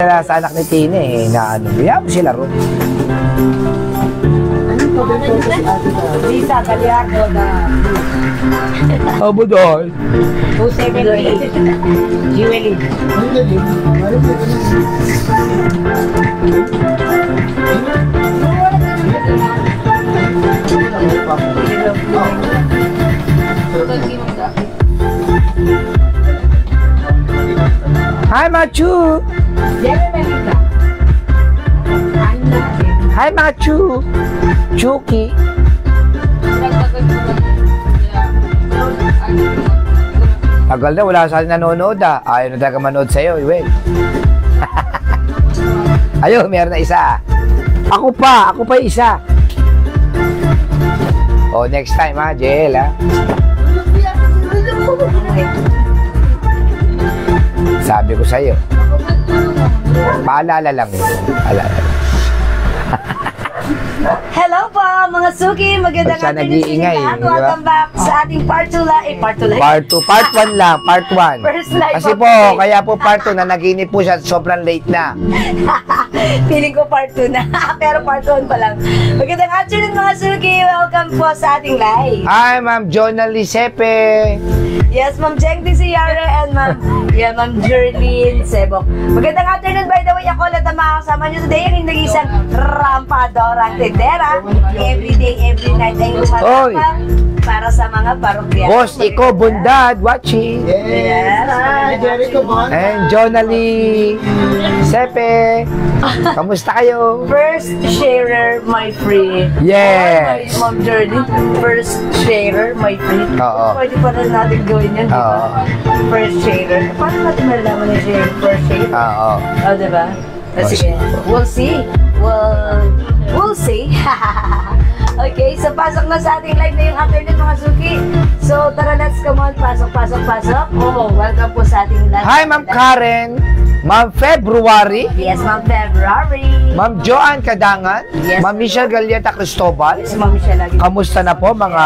Sa anak ni Tina eh, na ano, kaya mo sila ron. Lisa, Caliaco na. Abo doon. 278. Jewelry. Hi, Machu! Hi, Machu! Chuki! Tagal na, wala sa atin nanonood ah. Ayaw na talaga manood sa'yo, Iwel. Ayun, meron na isa. Ako pa isa. Oh, next time ha, JL ha. Sabi ko sa'yo. Paalala lang yun. Paalala lang. Hello po mga Suki, magandang afternoon sa lahat. Welcome back sa ating part 2 Part 1 lang, part 1. First live Kasi po, kaya po part 2 na naginip po siya, sobrang late na. Feeling ko part 2 na, pero part 1 pa lang. Magandang afternoon mga Suki, welcome po sa ating live. Hi, Ma'am Jonah Lisepe. Yes, Ma'am Jeng Yara and Ma'am Jerlyn Sebok. Magandang afternoon, by the way, ako ulit ang makakasama nyo today. Ang nag-isang rampadorang tendera. Every day, every night ay lumatapang para sa mga parokya. Boss Iko Bundad watching. Yes. And Jonah Lisepe. Kamusta kayo? First sharer, my free. Yes. Ma'am Jerlyn, first sharer, my free. Oo. Pwede pa rin natin gawin yan, di ba? First sharer. Paano natin malalaman na siya yung first sharer? Oo. Oh, di ba? Sige. We'll see. We'll see. Okay, so pasok na sa ating live ngayong afternoon mga Suki. So tara, let's come on. Pasok. Oh, welcome po sa ating live. Hi, Ma'am Karen. Ma'am February. Yes, Ma'am February. Ma'am Joanne Kadangan. Yes. Ma'am Michelle Galieta Cristobal. Yes, Ma'am Michelle lagi. Kamusta na po mga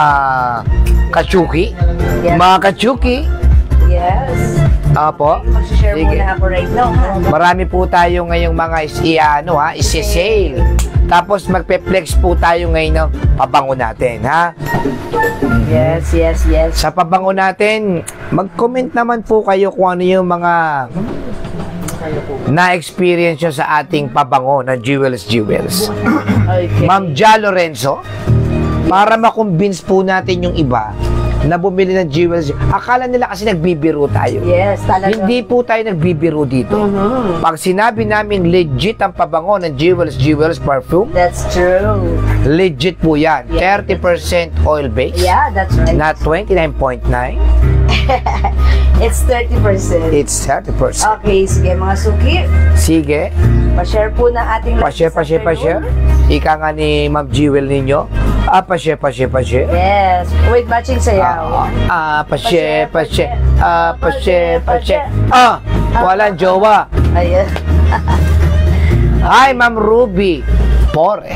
kachuki? Yes. Mga kachuki. Yes. Apo. Mag-share Sige. muna ako right now. Marami po tayo ngayong mga isi-sale. Tapos magpe-flex po tayo ngayon ng pabango natin, ha? Yes. Sa pabango natin, mag-comment naman po kayo kung ano yung mga na-experience nyo sa ating pabango na Jewels. Okay. Ma'am Ja Lorenzo, para makonvince po natin yung iba na bumili ng Jewels. Akala nila kasi nagbibiro tayo. Yes, talaga. Hindi po tayo nagbibiro dito. Pag sinabi namin legit ang pabango ng Jewels perfume, That's true. legit po yan. Yeah. 30% oil base. Yeah, that's right. Not 29.9. It's 30%. It's 30%. Okay, sige mga Suki. Sige. Pa-share po ng ating live Pa-share. Ika nga ni Ma'am Jewel ninyo. Pa-share. Yes. With matching sayaw. Pa-share. Walang jowa. Ayan. Hi, Ma'am Ruby Pore.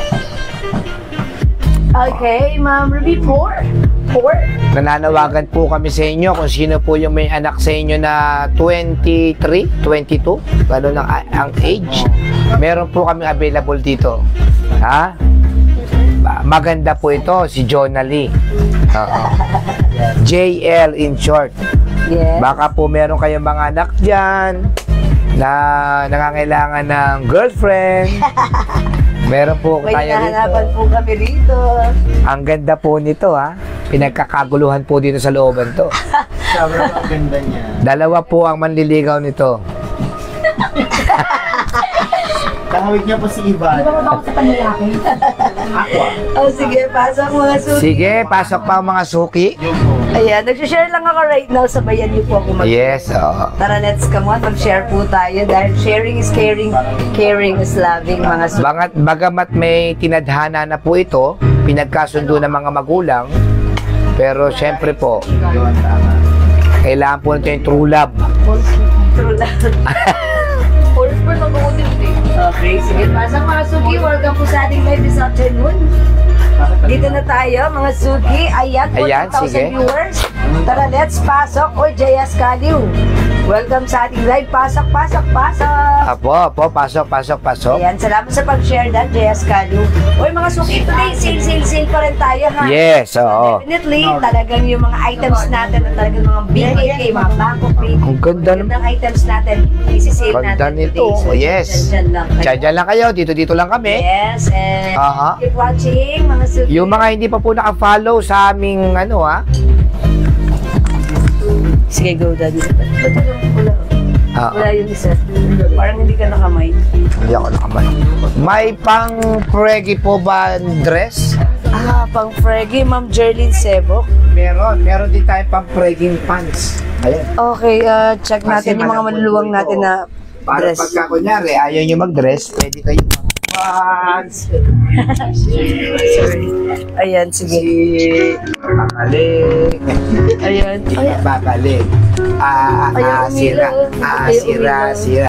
Okay, Ma'am Ruby, 4. Nananawagan po kami sa inyo kung sino po yung may anak sa inyo na 23, 22, gano'n ang age. Meron po kami available dito. Ha? Maganda po ito, si Jonah Lee. JL in short. Yes. Baka po meron kayong mga anak dyan na nangangailangan ng girlfriend. Meron po May tayo hinahanapan dito. po kami rito. Ang ganda po nito ha. Pinagkakaguluhan po dito sa looban to. Sobrang ang ganda niya. Dalawa po ang manliligaw nito. Kahawig niya po si Ivan. Oh, sige, pasok mga Suki. Sige, pasok pa ang mga suki. Ayan, nag-share lang ako right now. Sabayan niyo po ako mag- Yes, oo. Tara, let's come on. Mag-share po tayo. Dahil sharing is caring. Caring is loving, mga Suki. Bagamat may tinadhana na po ito, pinagkasundo ng mga magulang, pero syempre po, kailangan po natin yung true love. True lang. Okay, sige. Pasok mga Suki. Welcome po sa ating live this afternoon. Dito na tayo, mga Suki. Ayan, Ayan, 40,000 sige. viewers. Tara, let's pasok. O, JS Kaliw. Welcome sa ating live. Pasok, pasok, pasok. Apo, pasok. Ayan, salamat sa pag-share that, JS Kalu. Uy, mga suki, today, sale pa rin tayo, ha? Yes, oo. Definitely, talagang yung mga items natin at talagang mga BKK, mga Bangkok BKK. Ang ganda ng items natin, isi-sale natin Ganda nito. today. So, Yes. Diyan lang kayo. Dito lang kami. Yes, and Aha. keep watching, mga suki. Yung mga hindi pa po naka-follow sa aming Sige, go, daddy. Wala. Ah, Wala yung isa. Parang hindi ka nakamay. hindi ako nakamay. May pang pregi po ba dress? Pang Freggy, Ma'am Jerlyn Sebok. Meron din tayo pang pregging pants. Ayan. Okay, check natin yung mga maluluwang natin na Para dress. pagka kunyari, ayaw nyo mag-dress, pwede kayo mag-pants. Ayan, sige. Babalik. Ayan. Babalik. Ayaw Sira. umilaw. Ayaw umilaw. Sira.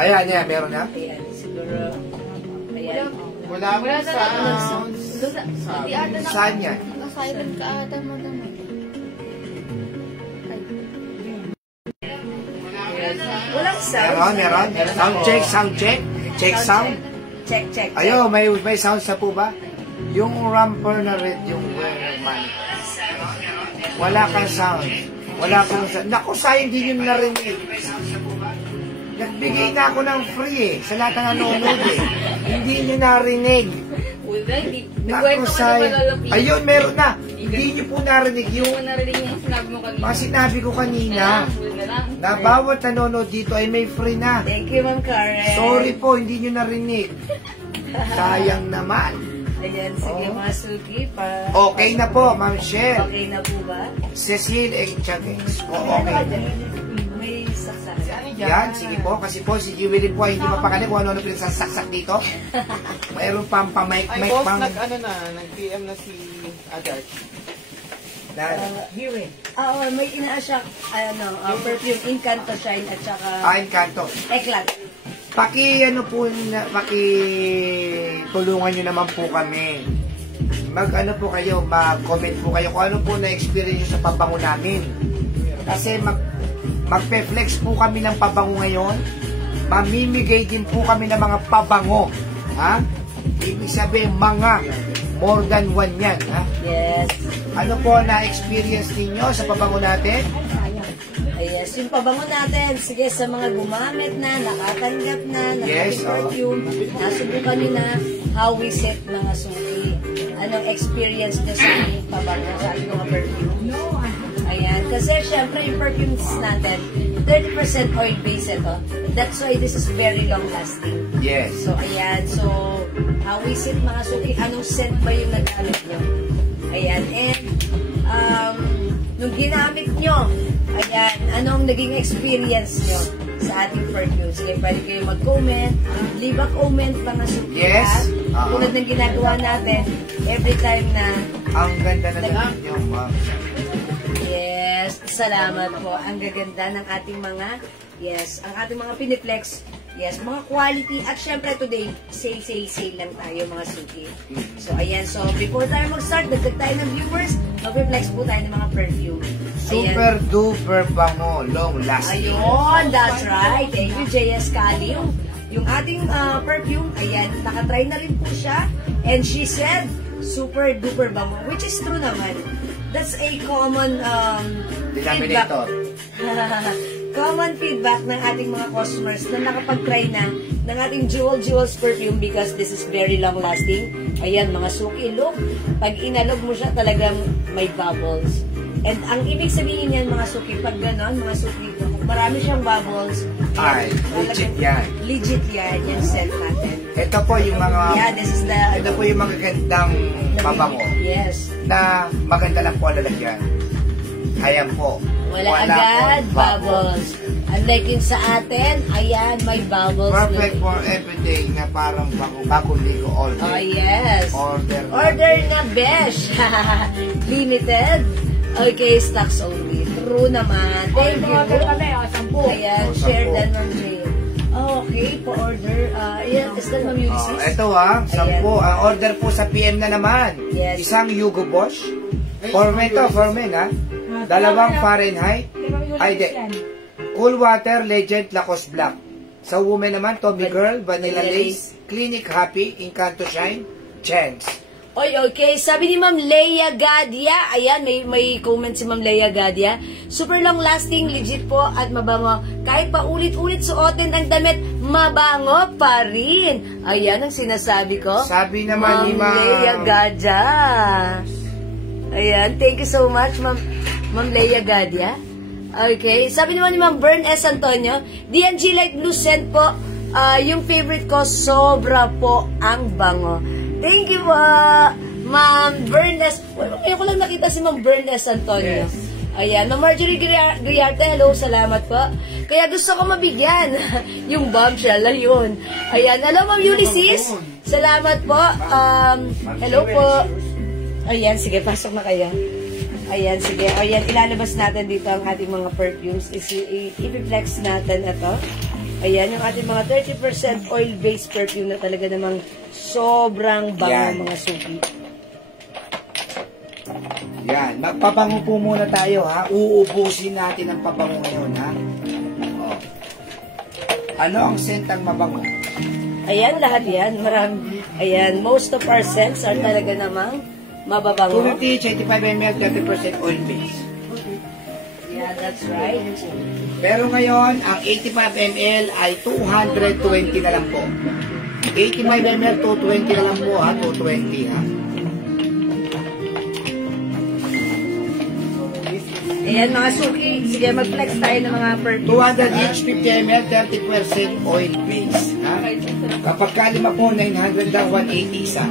Ayan, meron na. Ayan, siguro. Ayan. Wala sa Saan yan? Silent ka ata mo naman. Walang sound. Meron. Sound check. Check sound. Check. Ayo, may sound sa po ba? Yung ramper na red, yung man. Wala kang sound. Naku, sayang din yung narinig. Nagbigay na ako ng free sa lahat ng nanonood Hindi nyo narinig. Naku, sayang. Ayun, meron na. Hindi nyo po narinig yung mga sinabi ko kanina. Na bawat nanonood dito ay may free na. Thank you, Ma'am Karen. Sorry po, hindi nyo narinig. Sayang naman. Ayan, sige, mga suki. Okay na po, Ma'am Shell. Okay na po ba? Cecil Chatex. Okay. May saksak. Yan, sige po. Kasi po, si Willie po ay hindi mapakali kung ano pinagsasaksak dito. Mayroon pang Ay, mic boss, pang... nag-PM na si Adart. May ina-asyak, perfume, Encanto Shine, at saka Encanto. Eclat. Tulungan nyo naman po kami. Mag-comment po kayo kung ano po na-experience sa pabango namin. Kasi magpe-flex po kami ng pabango ngayon. Mamimigay din po kami ng mga pabango. Ha? Ibig sabihin, more than one yan. Ha? Yes. Ano po na-experience ninyo sa pabango natin? Yes, yung pabango natin, sige, sa mga gumamit na, nakatanggap na, Yes, perfume, nasubukan nyo na, how we set mga suki. Anong experience nyo sa pabango, sa ating mga perfume. Ayan, kasi syempre yung perfumes natin, 30% oil-based ito. That's why this is very long-lasting. Yes. So, ayan. So, how we set mga suki, anong scent ba yung nagamit nyo? Ayan, and, nung ginamit nyo, ayan, anong naging experience nyo sa ating perfume? Sige, pwede kayo mag-comment, leave a comment mga suki. Yes. Tulad ng ginagawa natin, every time na, Ang ganda na naman yung yes, salamat po. Ang gaganda ng ating mga, ang ating mga piniflex, mga quality. At syempre today, sale lang tayo mga suki. So ayan, so before tayo mag-start, dagdag tayo ng viewers, mag-reflex po tayo ng mga perfume. super duper bango, long lasting. Ayun, that's right. Thank you, JS Kali. Yung ating perfume, ayan, nakatry na rin po siya. And she said, super duper bango, which is true naman. That's a common feedback. Denominator. common feedback ng ating mga customers na nakapag-try na ng ating Jewels perfume because this is very long-lasting. Ayan, mga suki, look. Pag inalog mo siya, talagang may bubbles. And ang ibig sabihin yan, mga suki, pag ganon, mga suki, marami siyang bubbles. Ay, legit yan. Legit yan, yung scent natin. Ito po yung mga... Yeah, this is the... Ito po yung magagandang pabango. Yes. Na maganda lang po ang lalagyan. Ayan po. Wala agad pong bubbles. Unlike yun sa atin, ayan, may bubbles. Perfect for everyday na parang bagong ligo all Oh, day. yes. Order na besh. Limited. Okay, stocks only. True naman. Thank you. Ayan, Oh, share 10. dan, Ma'am Jane. Okay, po-order. Ayan, is that Ma'am Ulysses? Ito 10. Order po sa PM na naman. Yes. Isang Hugo Boss. Formen to, Formen ha. 2 Fahrenheit. Ay, di. Cool Water Legend Lacoste Black. Sa women naman, Tommy Girl, Vanilla Lace, Clinic Happy, Encanto Shine, Chance. Oy, okay. Sabi ni Ma'am Leia Gadia, ayan, may comment si Ma'am Leia Gadia. Super long lasting, legit po at mabango. Kahit pa ulit-ulit suotin ang damit, mabango pa rin. Ayan ang sinasabi ko. Sabi naman ni Ma'am Leia Gadia. Ayan, thank you so much, Ma'am Leia Gadia. Okay, sabi naman ni Ma'am Bern S. Antonio, DNG Light Blue Scent po, yung favorite ko, sobra po ang bango. Thank you po, Ma'am Bernes. Ngayon ko lang nakita si Ma'am Bernes Antonio. Yes. Ayan, Ma'am Marjorie Griarte, hello, salamat po. Kaya gusto ko mabigyan yung bombshell, ayun. Ayan, hello Ma'am Ulysses, salamat po. Hello po. Ayan, sige, pasok na kayo. Ayan, sige. Ayan, ilalabas natin dito ang ating mga perfumes. I-flex natin ito. Ayan, yung ating mga 30% oil-based perfume na talaga namang sobrang bango, mga suki. Yan, magpabango po muna tayo ha. Uubusin natin ang pabango ngayon ha. Oh. Ano ang scent ang mabango? Ayan, lahat yan. Marami. Ayan, most of our scents are talaga namang mababango. 250, 85 ml, 30% oil base. Yeah, that's right. Pero ngayon, ang 85 ml ay 220 na lang po. 85 ml, 220 na lang po ha. 220 ha. Ayan, mga suki. Sige, mag-flex tayo ng mga perfume. 200 each, 50 ml, 30% oil base. Ha? Kapag kalima po, 900 daw, 180 isa.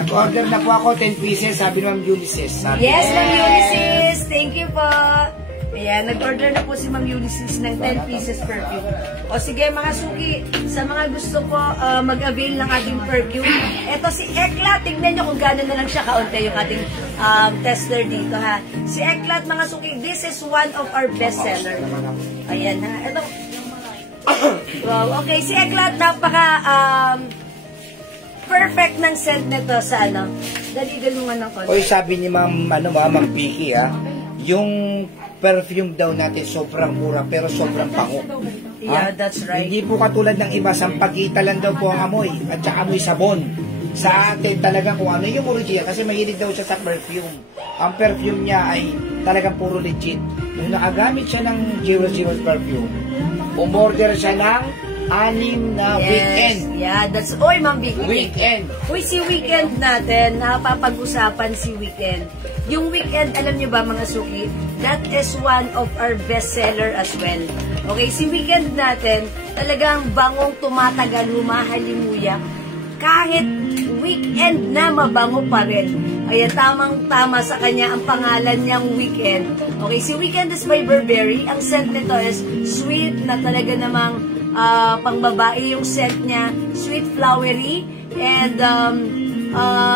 Nag-order na po ako, 10 pieces, sabi ni Ma'am Ulysses. Yes, Ma'am Ulysses. Thank you po. Ayan, nag-order na po si Ma'am Ulysses ng 10 pieces perfume. O sige, mga suki, sa mga gusto po mag-avail ng ating perfume, eto si Ekla, tignan nyo kung gano'n na lang siya kaunti yung ating tester dito ha. Si Ekla, mga suki, this is one of our best seller. Ayan ha. Eto. Wow, okay. Si Ekla, napaka perfect ng scent nito sa ano. Daligal mo nga ng konti. Oy, sabi ni Ma'am, Ma'am Vicky ha, yung perfume daw natin sobrang mura pero sobrang bango. Yeah, that's right. Hindi po katulad ng iba, sampagita lang daw po ang amoy at saka amoy sabon. Sa atin talaga kung ano yung original kasi mahilig daw siya sa perfume. Ang perfume niya ay talagang puro legit. Nung nakagamit siya ng Jewels perfume, umorder siya ng 6 na weekend. Yeah, that's oy, Ma'am Vicky. Weekend. Uy, si weekend natin, napapag-usapan si weekend. Yung weekend, alam niyo ba mga suki, that is one of our best seller as well. Okay, si weekend natin, talagang bangong tumatagal, humahalimuyak. Kahit weekend na mabango pa rin. Ayan, tamang-tama sa kanya ang pangalan niyang weekend. Okay, si weekend is by Burberry. Ang scent nito is sweet na talaga namang pangbabae yung scent niya, sweet flowery, and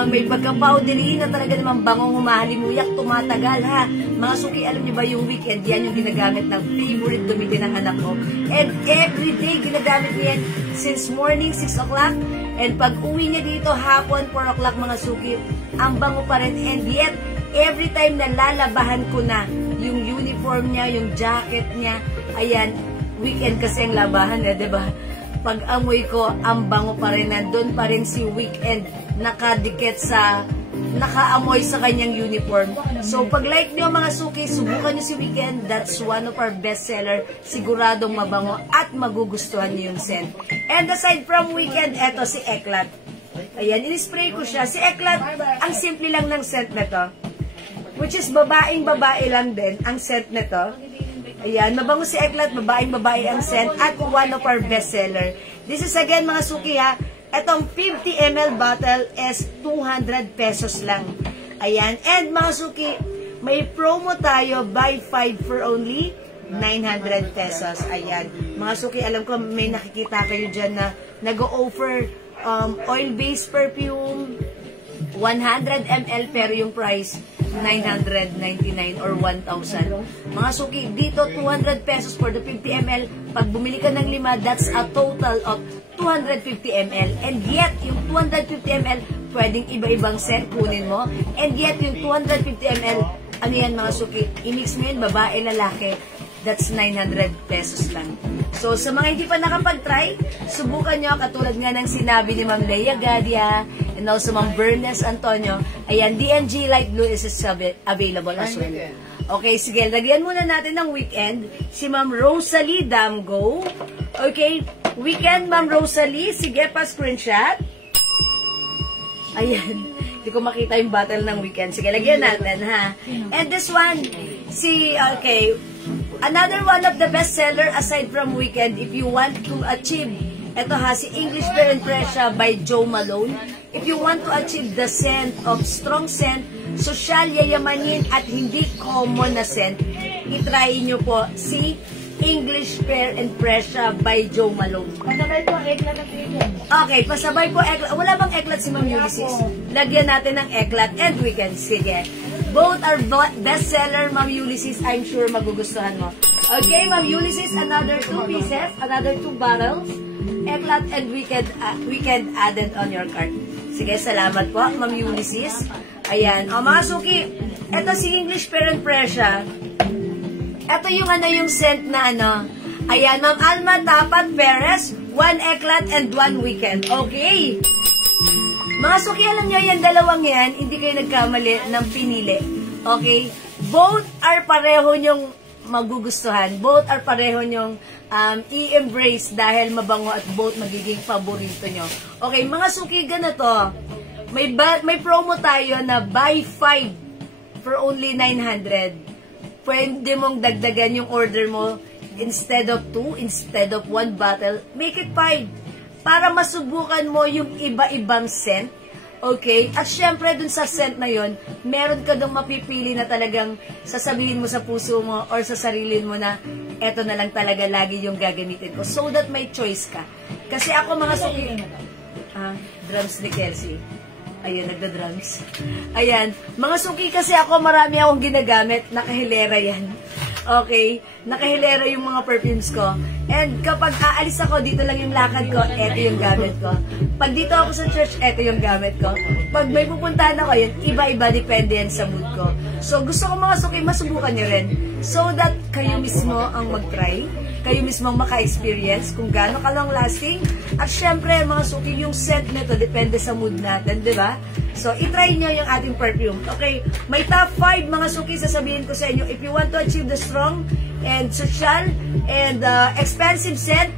may pagka-powdery na talaga namang bangong humahalimuyak, tumatagal ha. Mga suki, alam niyo ba yung weekend, yan yung ginagamit ng favorite dumiti ng anak ko. And everyday ginagamit niya since morning 6 o'clock, and pag uwi niya dito hapon 4 o'clock mga suki, ang bango pa rin. And yet, every time na lalabahan ko na yung uniform niya, yung jacket niya, ayan, weekend kasi ang labahan diba? Pag amoy ko, ang bango pa rin, nandun pa rin si weekend nakadikit sa nakaamoy sa kanyang uniform. So, pag like nyo mga suki, subukan nyo si Weekend. That's one of our bestseller. Siguradong mabango at magugustuhan nyo yung scent. And aside from Weekend, eto si Eklat. Ayan, in-spray ko siya. Si Eklat, ang simple lang ng scent na to. Which is babaeng-babae lang din ang scent na to. Ayan, mabango si Eklat, babaeng-babae ang scent. At one of our bestseller. This is again mga suki ha. Etong 50 ml bottle is 200 pesos lang. Ayan. And mga suki, may promo tayo, buy 5 for only 900 pesos. Ayan. Mga suki, alam ko may nakikita kayo dyan na nag-o-offer oil-based perfume, 100 ml pero yung price 999 or 1,000. Mga suki, dito 200 pesos for the 50 ml. Pag bumili ka ng 5, that's a total of 250 ml. And yet, yung 250 ml, pwedeng iba-ibang scent kunin mo. And yet, yung 250 ml, ano yan mga suki, i-mix mo yun, babae, lalaki, that's 900 pesos lang. So, sa mga hindi pa nakapag-try, subukan nyo, katulad nga ng sinabi ni Ma'am Leia Gadia, and also Ma'am Bernes Antonio, ayan, DNG Light Blue is available as well. Okay, sige, lagyan muna natin ng Weekend, si Ma'am Rosalie Damgo. Okay, Weekend, Ma'am Rosalie, sige, pa-screenshot. Ayan, hindi ko makita yung bottle ng Weekend. Sige, lagyan natin, ha. And this one, okay, another one of the bestseller aside from Weekend, if you want to achieve, ito ha, si English Bare and Pressure by Joe Malone. If you want to achieve the scent of strong scent, social, yayamanin, at hindi common na scent, itry nyo po si English Bare and Pressure by Joe Malone. Pasabay po, eklat at Weekend. Okay, pasabay po eklat. Wala bang eklat si Ma'am Ulysses? Lagyan natin ng eklat and Weekend. Sige. Both are bestseller, Ma'am Ulysses. I'm sure magugustuhan mo. Okay, Ma'am Ulysses, another 2 pieces, another 2 bottles. Eklat and Weekend added on your cart. Sige, salamat po, Ma'am Ulysses. Ayan. O, mga suki, eto si English Bare and Pressure. Ito yung yung scent na ayan, Ma'am Alma Tapat Perez, 1 Eklat and 1 Weekend. Okay. Mga suki, alam nyo, yan dalawang yan, hindi kayo nagkamali ng pinili. Okay? Both are pareho nyong magugustuhan. Both are pareho nyong i-embrace dahil mabango at both magiging paborito nyo. Okay, mga suki, ganito. May promo tayo na buy 5 for only 900. Pwede mong dagdagan yung order mo instead of 2, instead of 1 bottle, make it 5 para masubukan mo yung iba-ibang scent. Okay? At syempre dun sa scent na yon, meron ka dong mapipili na talagang sasabihin mo sa puso mo or sa sarili mo na eto na lang talaga lagi yung gagamitin ko. So that may choice ka. Kasi ako mga suki, drums ni Kelsey. Ayan, nagda-drums. Ayan. Mga suki kasi ako, marami akong ginagamit. Nakahilera yan. Okay? Nakahilera yung mga perfumes ko. And kapag aalis ako, dito lang yung lakad ko, eto yung gamit ko. Pag dito ako sa church, eto yung gamit ko. Pag may pupuntahan ako, yun, iba-iba, depende yan sa mood ko. So, gusto ko mga suki, masubukan nyo rin. So that kayo mismo ang mag-try. Kayo mismo maka-experience kung gaano ka long lasting. At syempre, mga suki, yung scent nito depende sa mood natin, di ba? So, itry nyo yung ating perfume. Okay, may top 5 mga suki, sasabihin ko sa inyo. If you want to achieve the strong and social and expensive scent,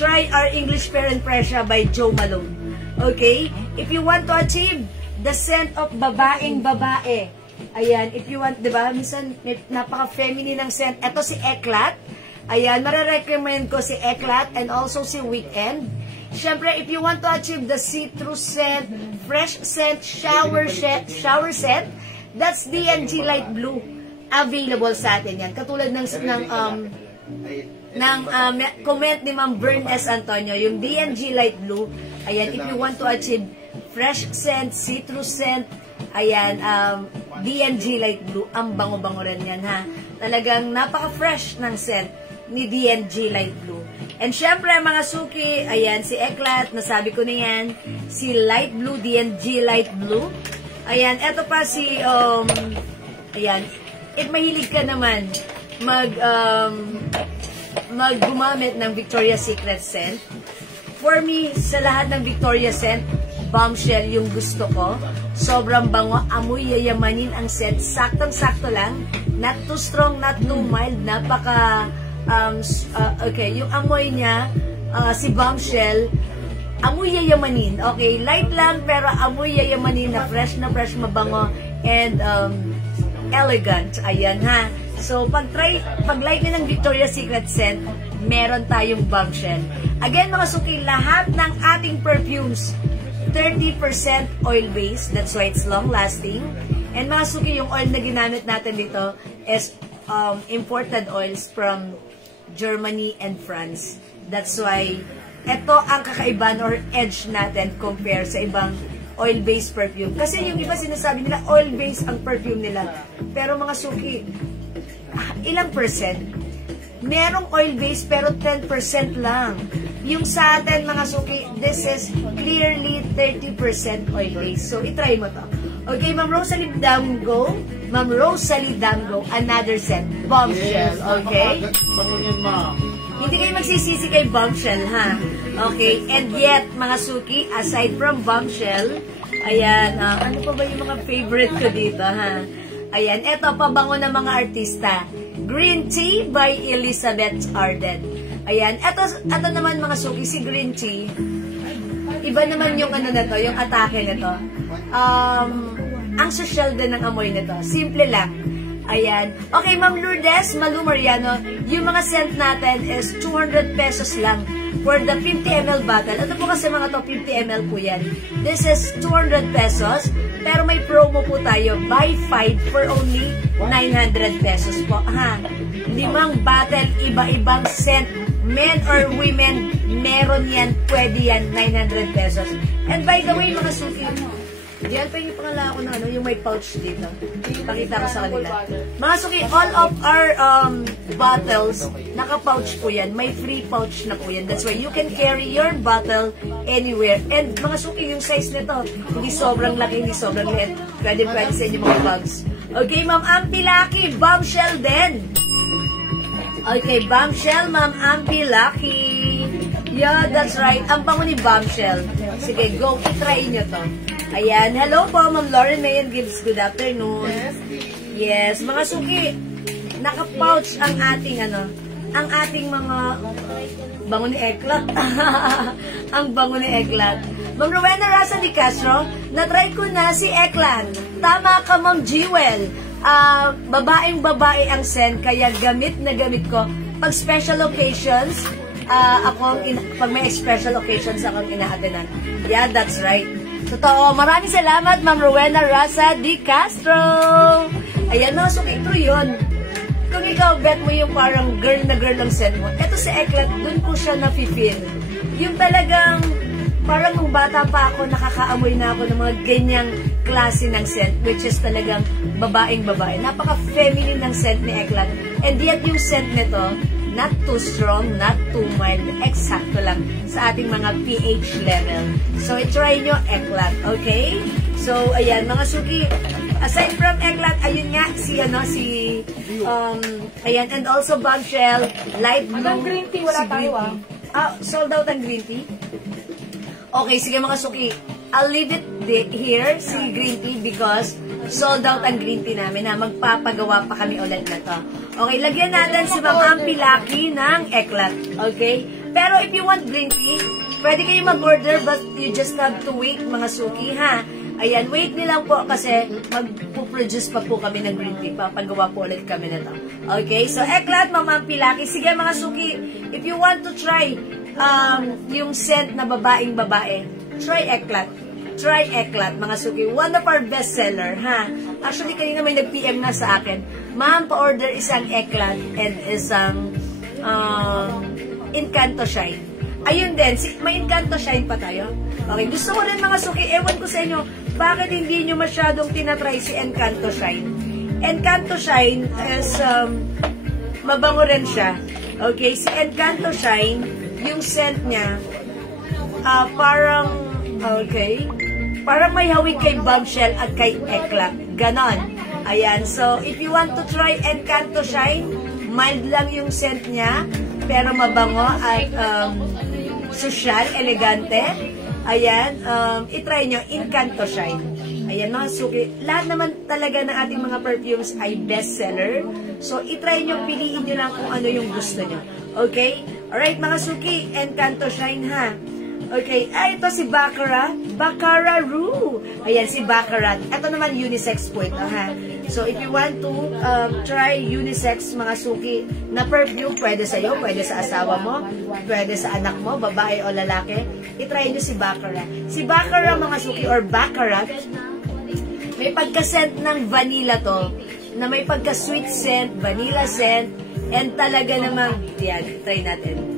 try our English Bare and Pressure by Joe Malone. Okay? If you want to achieve the scent of babaeng babae, ayan, if you want, di ba, minsan napaka-feminine ng scent. Ito si Eklat. Ayan, marirecommend ko si Eklat and also si Weekend. Siyempre, if you want to achieve the citrus scent, fresh scent, shower scent, that's DNG Light Blue. Available sa atin yan. Katulad ng comment ni Ma'am Bernes Antonio, yung DNG Light Blue. Ayan, if you want to achieve fresh scent, citrus scent, ayan, DNG Light Blue, ang bango-bango rin yan, ha. Talagang napaka-fresh ng scent ni DNG Light Blue. And syempre, mga suki, ayan, si Eklat, nasabi ko na yan, si Light Blue, DNG Light Blue. Ayan, eto pa si, ayan, if mahilig ka naman gumamit ng Victoria's Secret scent, for me, sa lahat ng Victoria's scent, bombshell yung gusto ko. Sobrang bango, amoy yayamanin ang scent. Saktong-sakto lang. Not too strong, not too mild. Napaka, okay, yung amoy niya, si bombshell, amoy yayamanin. Okay, light lang, pero amoy yayamanin na fresh, mabango, and elegant. Ayan, ha. So, pag like nyo ng Victoria's Secret scent, meron tayong bombshell. Again, mga suki, lahat ng ating perfumes, 30% oil-based. That's why it's long-lasting. And mga suki, yung oil na ginamit natin dito is imported oils from Germany and France. That's why ito ang kakaibahan or edge natin compare sa ibang oil-based perfume. Kasi yung iba sinasabi nila, oil-based ang perfume nila. Pero mga suki, ilang percent? Merong oil-based pero 10% lang. Yung sa atin, mga suki, this is clearly 30% oil-based. So, itry mo to. Okay, Ma'am Rosalie Damgo. Ma'am Rosalie Damgo, another scent. Bombshell, okay? Patunyan, ma'am. Hindi kayo magsisisi kay bombshell, ha? Okay, and yet, mga suki, aside from bombshell, ayan, ano pa ba yung mga favorite ko dito, ha? Ayan, eto, pabango ng mga artista. Green Tea by Elizabeth Arden. Ayan, eto naman mga suki, si Green Tea, iba naman yung ano na to, yung atake na to. Ang social din ng amoy nito. Simple lang. Ayan. Okay, Ma'am Lourdes, Malu Mariano, yung mga scent natin is 200 pesos lang for the 50 ml bottle. Ito po kasi mga to, 50 ml po yan. This is 200 pesos, pero may promo po tayo, buy 5 for only 900 pesos po. Ha? 5 bottle, iba-ibang scent, men or women, meron yan, pwede yan, 900 pesos. And by the way, mga suki, diyan pa yung pangala ko na ano, yung may pouch dito. Pakita ko sa kanila. Mga suki, all of our bottles, naka-pouch po yan. May free pouch na po yan. That's why you can carry your bottle anywhere. And mga suki, yung size nito, hindi sobrang laki, hindi sobrang liit. Pwede sa inyo mga bags. Okay, Ma'am Ampi Lucky, bombshell din. Okay, bombshell, Ma'am Ampi Lucky. Yeah, that's right. Ang bango ni bombshell. Sige, go, itry nyo to. Ayan, hello po, Ma'am Lauren Mayan Gibbs. Good afternoon. Yes, mga suki, naka-pouch ang ating ang ating mga bango ni Eklat. Ang bango ni Eklat. Ma'am Rowena Rasa Di Castro, na-try ko na si Eklat. Tama ka, Ma'am Jewel. Babaeng-babae ang scent, kaya gamit na gamit ko. Pag special occasions, pag may special occasions akong inaaganan. Yeah, that's right. Totoo. Maraming salamat, Ma'am Rowena Rasa Di Castro. Ayan, mga suki, true yun. Kung ikaw, bet mo yung parang girl na girl ang scent mo, eto si Eklat, dun ko siya na-feel. Yung talagang, parang nung bata pa ako, nakakaamoy na ako ng mga ganyang klase ng scent, which is talagang babaeng-babae. Napaka-feminine ng scent ni Eklat. And yet, yung scent nito, not too strong, not too mild, eksakto lang sa ating mga pH level. So, i-try nyo Eklat, okay? So, ayan, mga suki, aside from Eklat, ayun nga, ayan, and also bombshell, light blue. Hanggang green tea, wala tayo, sold out ang green tea? Okay, sige mga suki, I'll leave it here, si green tea, because sold out ang green tea namin na magpapagawa pa kami ulit na to. Okay, lagyan natin si Ma'am Ampi Lucky ng Eklat. Okay? Pero if you want green tea, pwede kayo mag-order but you just have to wait, mga suki, ha? Ayan, wait nilang po kasi mag-produce pa po kami ng green tea. Papagawa po ulit kami na to. Okay? So, Eklat, Ma'am Ampi Lucky. Sige, mga suki, if you want to try yung scent na babaeng-babae, try Eklat. Try Eklat, mga suki. One of our bestseller, ha? Actually, kanina may nag-PM na sa akin. Ma'am, pa-order isang Eklat and isang Encanto Shine. Ayun din, may Encanto Shine pa tayo. Okay, gusto ko rin mga suki, ewan ko sa inyo, bakit hindi nyo masyadong tinatry si Encanto Shine? Encanto Shine is, mabango rin siya. Okay, si Encanto Shine, yung scent niya, parang, okay, parang may hawig kay bombshell at kay Eklat. Ganon. Ayan. So, if you want to try Encanto Shine, mild lang yung scent niya, pero mabango at social, elegante. Ayan, itry nyo, Encanto Shine. Ayan, mga suki. Lahat naman talaga ng ating mga perfumes ay bestseller. So, itry nyo, piliin nyo lang kung ano yung gusto nyo. Okay? Alright, mga suki, Encanto Shine ha. Okay, ito si Baccarat. Baccarat Roo. Ayan, si Baccarat. Ito naman, unisex po ito, ha. So, if you want to try unisex, mga suki, na perfume, pwede sa'yo, pwede sa asawa mo, pwede sa anak mo, babae o lalaki, itry nyo si Baccarat. Si Baccarat, mga suki, or Baccarat, may pagka-scent ng vanilla to, na may pagka-sweet scent, vanilla scent, and talaga namang, yan, try natin.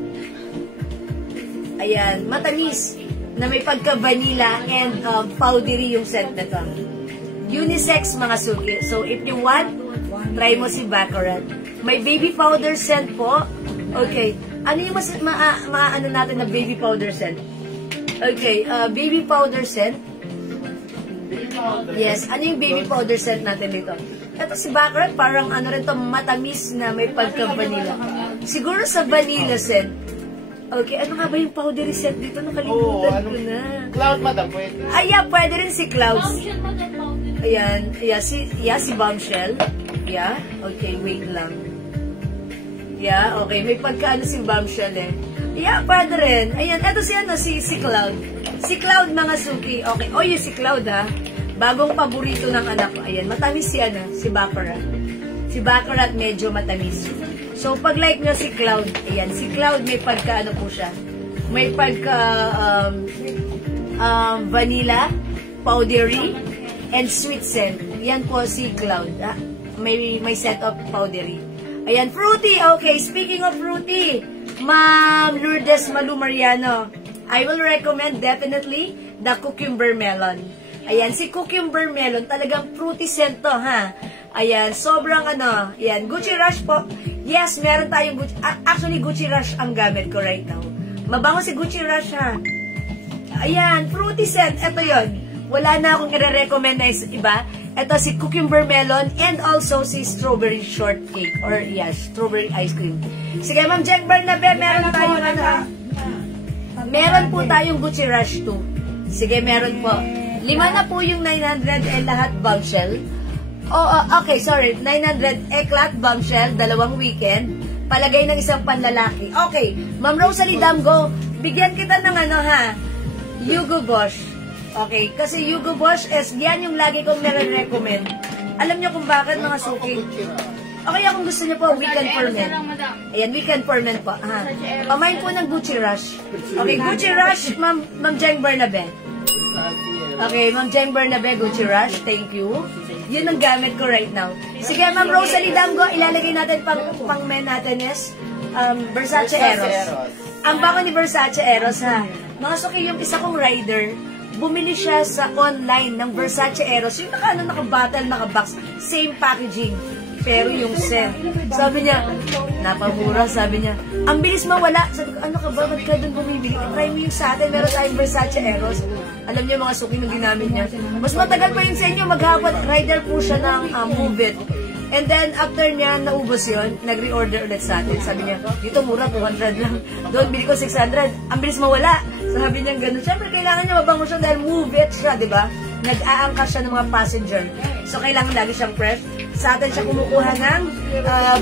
Ayan, matamis na may pagka-vanilla and powdery yung scent na to. Unisex, mga suki. So, if you want, try mo si Baccarat. May baby powder scent po. Okay. Ano yung ano natin na baby powder scent? Okay, baby powder scent. Yes, ano yung baby powder scent natin dito? Ito si Baccarat, parang ano rin to, matamis na may pagka-vanilla. Siguro sa vanilla scent. Okay, ano nga ba yung powdery scent dito? Nakalimutan ko na. Cloud, madam, pwede. Pwede rin si Clouds. Ayan, si Bombshell. Yeah, okay, wait lang. Yeah, okay, may pagkaano si Bombshell eh. Yeah, pwede rin. Ayan, eto si Cloud. Si Cloud, mga suki. Okay, yung si Cloud ha. Bagong paborito ng anak ko. Ayan, matamis si Baccarat. Si Baccarat medyo matamis. So, pag like nyo si Cloud, ayan, si Cloud may pagka, po siya, may pagka, vanilla, powdery, and sweet scent. Yan po si Cloud, ha? May set of powdery. Ayan, fruity, okay, speaking of fruity, Ma'am Lourdes Malu Mariano, I will recommend definitely the cucumber melon. Ayan, si cucumber melon, talagang fruity scent to, ha? Ayan, sobrang ayan, Gucci Rush po. Yes, meron tayong Gucci. Actually, Gucci Rush ang gamit ko right now. Mabango si Gucci Rush, ha? Ayan, fruity scent. Ito yon. Wala na akong i-recommend na iba. Ito si cucumber melon and also si strawberry shortcake or strawberry ice cream. Sige, Ma'am Jack Bernabe, meron tayong meron po tayong Gucci Rush 2. Sige, meron po. 5 na po yung 900 lahat Bombshell. Okay, sorry. 900 Eclat Bombshell, 2 weekend. Palagay ng isang panlalaki. Okay, Ma'am Rosalie Damgo, bigyan kita ng Hugo Boss. Okay, kasi Hugo Boss yan yung lagi kong recommend. Alam nyo kung bakit, mga suki? Okay, kung gusto nyo po, weekend for men. Ayan, weekend for men po. Pamain po ng Gucci Rush. Okay, Gucci Rush, Ma'am Jeng Bernabe. Okay, Ma'am Jeng Bernabe, Gucci Rush. Thank you. Yun ang gamit ko right now. Sige, Ma'am Rosalie Damgo, ilalagay natin pang men natin is Versace Eros. Ang bango ni Versace Eros, ha? Mga suki, yung isa kong rider, bumili siya sa online ng Versace Eros. Yung naka-bottle, naka-box, same packaging. Pero yung scent, sabi niya, napamura, sabi niya, ang bilis mawala. Sabi ko, ano ka ba? Ba't ka doon bumibili? Try mo yung sa atin, meron tayong Versace Eros. Alam niyo mga suki nung ginamit niya. Mas matagal pa yun sa inyo, maghapon, rider po siya ng Move It. And then, after niya naubos yun, nag-reorder ulit sa atin. Sabi niya, dito mura, 200 lang. Doon, bili ko 600. Ang bilis mawala. Sabi niya gano'n. Siyempre, kailangan niya mabango siya dahil Move It siya, di ba? Nag-aangkas siya ng mga passenger. So, kailangan lagi siyang fresh. Sa atin siya kumukuha ng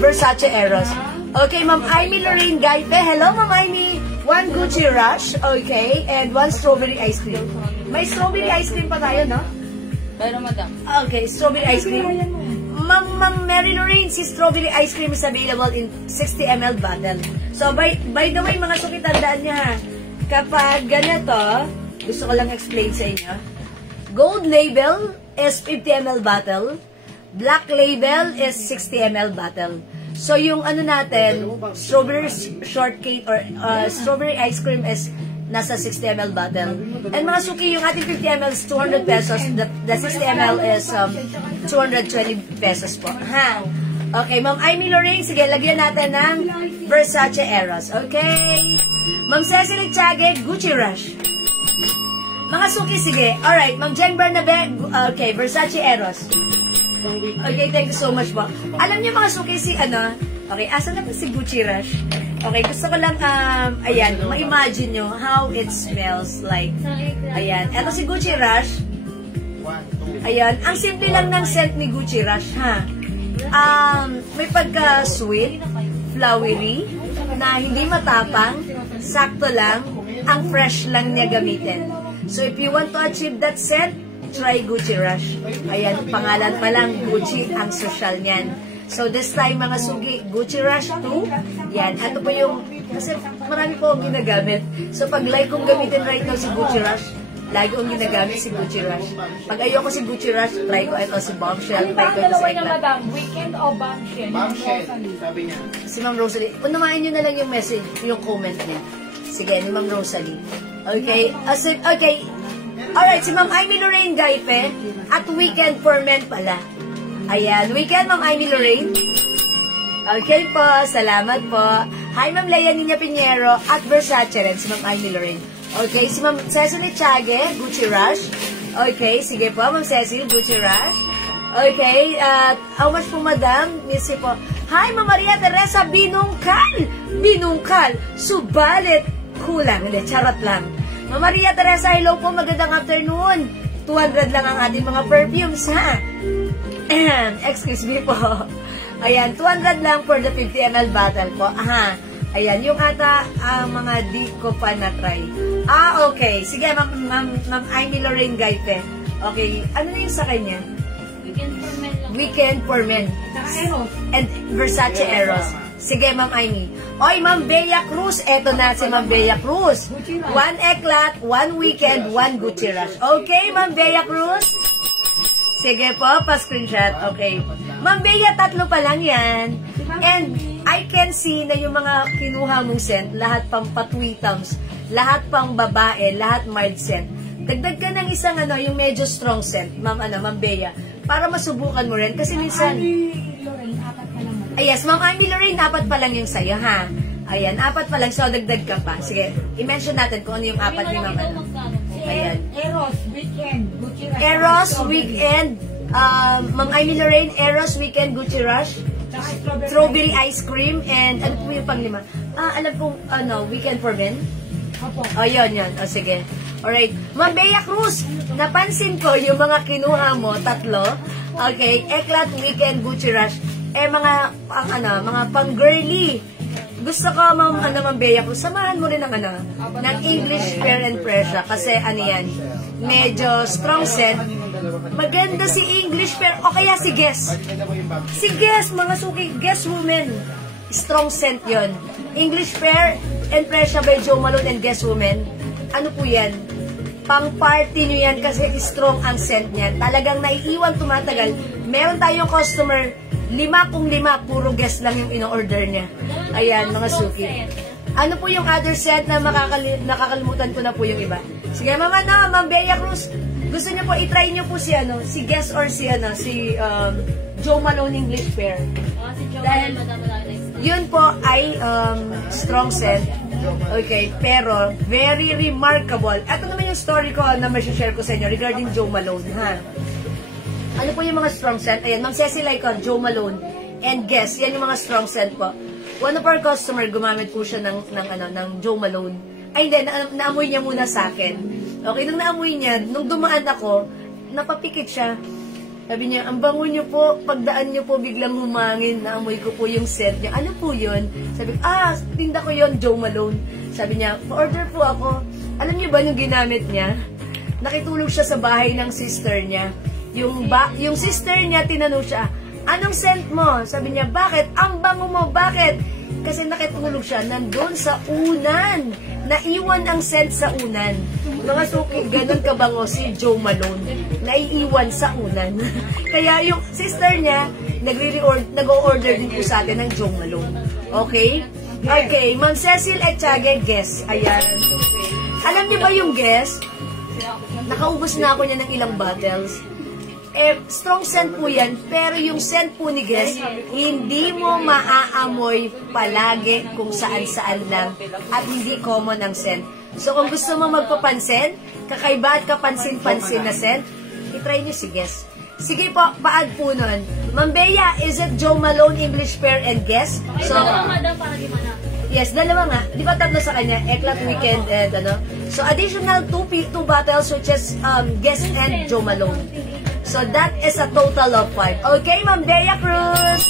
Versace Eros. Okay, Ma'am Amy Lorraine Gaipe. Hello, Ma'am Amy. 1 Gucci Rush, okay, and 1 strawberry ice cream. May strawberry ice cream pa tayo, no? Pero madam. Okay, strawberry ice cream. Ma'am Mary Lorraine, si strawberry ice cream is available in 60 ml bottle. So, by the way, mga suki, tandaan niya ha. Kapag ganito, gusto ko lang explain sa inyo. Gold label is 50 ml bottle. Black label is 60 ml bottle. So, yung natin, strawberry shortcake or strawberry ice cream is nasa 60 ml bottle. And mga suki, yung ating 50 ml is 200 pesos. The 60 ml is 220 pesos po. Ha? Okay, Ma'am Amy Lorraine, sige, lagyan natin ng Versace Eros. Okay? Ma'am Cecily Tiague, Gucci Rush. Mga suki, sige. Alright, Ma'am Jen Bernabe, okay, Versace Eros. Okay, thank you so much po. Alam niyo mga suki, okay, asan na ba si Gucci Rush? Okay, gusto ko lang, ayan, ma-imagine nyo how it smells like. Ayan, eto si Gucci Rush. Ayan, ang simple lang ng scent ni Gucci Rush, ha? May pagka-sweet, flowery, na hindi matapang, sakto lang, ang fresh lang niya gamitin. So, if you want to achieve that scent, try Gucci Rush. Ayan, pangalan pa lang, Gucci ang social niyan. So, this time, mga sugi, Gucci Rush 2. Yan, ito po yung, kasi marami po akong ginagamit. So, pag like kong gamitin right now si Gucci Rush, lagi kong ginagamit si Gucci Rush. Pag ayoko si Gucci Rush, try ko ito si Bombshell, try ko ito si Eklat. Madam, weekend o bombshell? Bombshell, sabi niya. Si Ma'am Rosalie, unawain nyo na lang yung message, yung comment niya. Sige, ni Ma'am Rosalie. Okay, okay. Alright, si Ma'am Amy Lorraine Gaife, at weekend for men pala. Ayan, weekend, Ma'am Amy Lorraine. Okay po, salamat po. Hi, Ma'am Leia Nina Pinheiro at Versace rin, si Ma'am Amy Lorraine. Okay, si Ma'am Cecily Chage, Gucci Rush. Okay, sige po, Ma'am Cecil, Gucci Rush. Okay, how much po, Madam? Missy po. Hi, Ma'am Maria Teresa, binungkal! Binungkal! Subalit, kulang. Hindi, charot lang. Ma'am Maria Teresa, hello po, magandang afternoon. 200 lang ang ating mga perfumes, ha? Excuse me po. Ayan, 200 lang for the 50 ml bottle po. Aha. Ayan, yung ata mga di ko pa na-try. Okay. Sige, Ma'am Amy Lorraine Gaife. Okay, ano na yung sa kanya? Weekend for men lang. Weekend for men. And Versace Eros. Sige, Ma'am Amy. Oy, Ma'am Bea Cruz. Eto na si Ma'am Bea Cruz. 1 Eklat, 1 weekend, 1 Gucci Rush. Okay, Ma'am Bea Cruz? Sige po, pa-screenshot. Okay. Ma'am Bea, 3 pa lang yan. And I can see na yung mga kinuha mong scent, lahat pang patwitams, lahat pang babae, lahat mild scent. Dagdag ka ng isang yung medyo strong scent, Ma'am Bea, para masubukan mo rin. Kasi minsan... Lorraine, 4 pa lang. Yes, Ma'am Amy Lorraine, 4 pa lang yung sa'yo, ha? Ayan, 4 pa lang. So, dagdag ka pa. Sige, i-mention natin kung ano yung 4 ni Ma'am. Ayan. Eros, weekend, Gucci Rush. Eros, weekend, Ma'am Amy Lorraine, Eros, weekend, Gucci Rush. Strawberry ice cream, and ano po yung pang-5? Alam kong, weekend for men? Opo. Yun. Sige. Alright. Ma'am Bea Cruz, napansin ko yung mga kinuha mo, 3. Okay, Eklat, weekend, Gucci Rush. Mga pang-girly. Gusto ko, Ma'am Bea Cruz, samahan mo rin ng English Fair and Pressure. Kasi, yan, medyo strong scent. Maganda si English Fair, o kaya si Guess. Si Guess, mga suki, Guess Woman. Strong scent yon. English Fair and Pressure by Joe Malone and Guess Woman. Ano po yan? Pang-party nyo yan kasi strong ang scent niyan. Talagang naiiwan, tumatagal. Meron tayong customer, 5 kung 5, puro Guess lang yung ino-order niya. Ayan, mga suki. Ano po yung other scent na nakakalimutan ko na po yung iba? Sige, Ma'am Bea Cruz, gusto niyo po, i-try niyo po si Guess or si Joe Malone English Fair. Si Joe Dahil, yun po ay strong scent. Okay, pero very remarkable. Ito naman yung story ko na share ko sa inyo regarding Joe Malone, ha? Ano po yung mga strong scent? Ayan, Ma'am Cecil Icon, Joe Malone, and Guess, yan yung mga strong scent po. One of our customer, gumamit po siya ng Joe Malone. Ay, hindi, naamoy niya muna sa akin. Okay, nung naamoy niya, nung dumaan ako, napapikit siya. Sabi niya, ang bango niyo po, pagdaan niyo po, biglang humangin, naamoy ko po yung scent niya. Ano po yun? Sabi ko, tinda ko yun, Joe Malone. Sabi niya, order po ako. Alam niyo ba yung ginamit niya? Nakitulog siya sa bahay ng sister niya. Yung sister niya, tinanong siya, anong scent mo? Sabi niya, bakit? Ang bango mo, bakit? Kasi nakitulog siya, nandun sa unan. Naiwan ang scent sa unan. Mga suki, ganun kabango si Joe Malone. Naiiwan sa unan. Kaya yung sister niya, nag-o-order din po sa atin ng Joe Malone. Okay? Okay, Ma'am Cecil Echage, Guess. Ayan. Alam niyo ba yung Guess? Nakaubos na ako niya ng ilang bottles. Strong scent po yan, pero yung scent po ni Guess, hindi mo maaamoy palagi kung saan-saan lang at hindi common ang scent. So kung gusto mo magpapansin, kakaiba at kapansin-pansin na scent, itry nyo si Guess. Sige po, paad po nun. Ma'am Bea, is it Joe Malone English Fair and Guess? So, Yes, dalawa nga. Di ba tatlo sa kanya? Eklat Weekend and ano? So, additional 2 bottles which is Guess and Joe Malone. So, that is a total of 5. Okay, Ma'am Bea Cruz.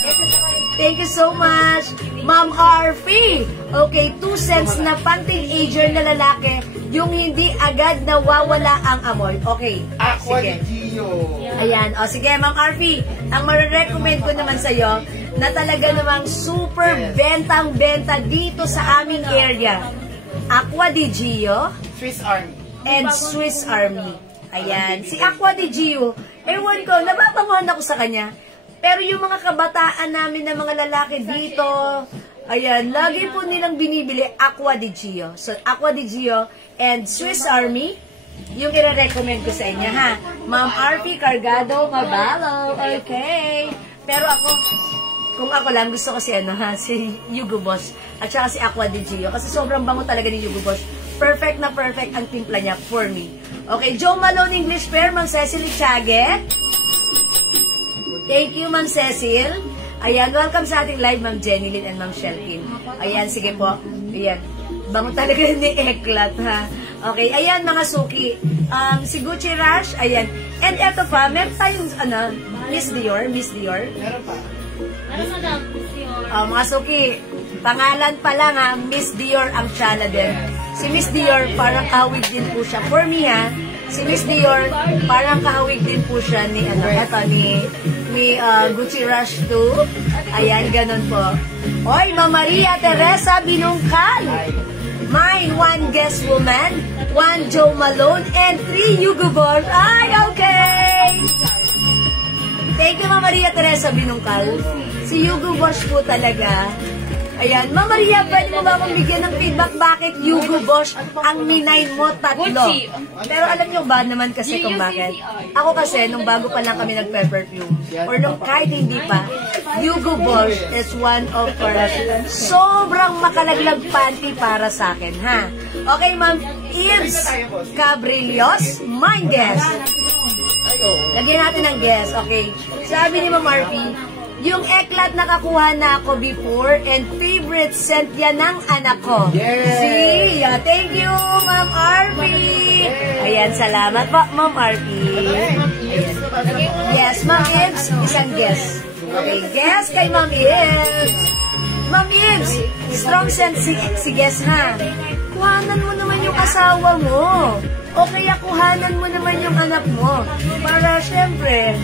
Thank you so much. Ma'am Arfi. Okay, 2 cents na pang-teenager na lalaki yung hindi agad nawawala ang amoy. Okay, Aqua sige. di Gio. Ayan. O, sige, Ma'am Arfi. Ang marirecommend ko naman sa'yo na talaga namang super bentang-benta dito sa aming area. Aqua di Gio Swiss Army. and Swiss Army. Ayan. Si Aqua di Gio, ewan ko, nababanguhan ako sa kanya. Pero yung mga kabataan namin na mga lalaki dito, ayan, lagi po nilang binibili Aqua di Gio. So, Aqua di Gio and Swiss Army, yung i-recommend ko sa inyo, ha? Ma'am Arfi Cargado Mabalo. Okay. Pero ako, kung ako lang, gusto ko si, si Hugo Boss at saka si Aqua di Gio. Kasi sobrang bango talaga ni Hugo Boss. Perfect na perfect ang timpla niya for me. Okay, Joe Malone English Fair, Ma'am Cecily Chaget. Thank you, Ma'am Cecil. Ayan, welcome sa ating live, Ma'am Jenny Lynn and Ma'am Shelkin. Ayan, sige po. Ayan, bango talaga ni Eklat, ha? Okay, ayan, mga suki. Si Gucci Rush, ayan. And eto pa, meron tayong, Miss Dior. Meron pa. Mga suki, pangalan pa lang, ha, Miss Dior ang tsala din. Si Miss Dior, parang kahawig din po siya. For me, ha, si Miss Dior, parang kahawig din po siya ni, ni Gucci Rush 2. Ayan, ganun po. Oy, Ma'am Maria Teresa Binungkal. Mine, 1 Guess Woman, 1 Joe Malone, and 3 Hugo Boss. Ay, okay! Thank you, Ma'am Maria Teresa Binungkal. Si Hugo Boss po talaga. Ayan, Ma'am Maria, pwede mo ba akong bigyan ng feedback bakit Hugo Boss ang minay mo 3? Pero alam nyo ba naman kasi kung bakit? Ako kasi, nung bago pa lang kami nagpe-perfume, or nung kahit hindi pa, Hugo Boss is one of our sobrang makalaglag panty para sa akin, ha? Okay, Ma'am Ives Cabrillos, my guess. Lagyan natin ng guess, okay? Sabi ni Ma'am Arfi, yung Eklat nakakuha na ako before and favorite scent yan ng anak ko. Yes! See? Yeah, thank you, Ma'am Arfi. Ayan, salamat po, Ma'am Arfi. Yes, Ma'am Ives, isang guess. Okay, guess kay Ma'am Ives. Ma'am Ives, strong scent si guess, ha? Kuhanan mo naman yung asawa mo. O kaya kuhanan mo naman yung anak mo. Para, syempre,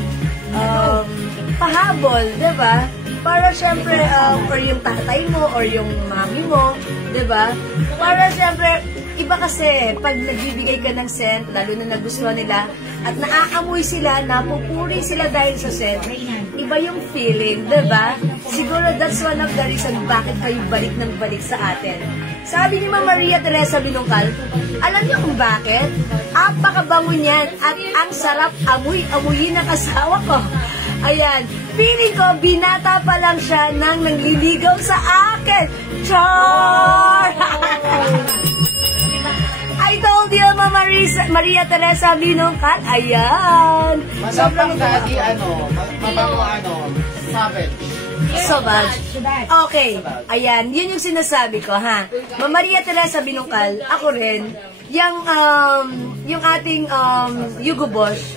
pahabol, diba? Para syempre, or yung tatay mo, or yung mami mo, diba? Para syempre, iba kasi, pag nagbibigay ka ng scent, lalo na nagustuhan nila, at naaamoy sila, napupuri sila dahil sa scent, iba yung feeling, diba? Siguro that's one of the reason bakit kayo balik ng balik sa atin. Sabi ni Ma'am Maria Teresa Binungkal, alam niyo kung bakit? Apakabango niyan at ang sarap amuyin ng asawa ko. Ayan, feeling ko, binata pa lang siya nang nangliligaw sa akin. Char! I told you, Ma'am Maria Teresa Binungkal. Ayan. Masapang daddy, savage. Savage. Okay. Ayan, yun yung sinasabi ko, ha? Ma'am Maria Teresa Binungkal, ako rin, yung ating Hugo Boss,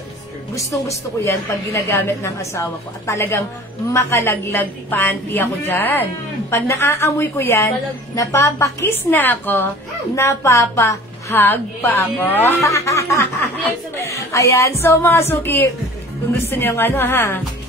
gustong-gusto ko yan pag ginagamit ng asawa ko. At talagang makalaglag panty ako dyan. Pag naaamoy ko yan, napapakiss na ako, napapahag pa ako. Ayan, so mga suki, kung gusto niyo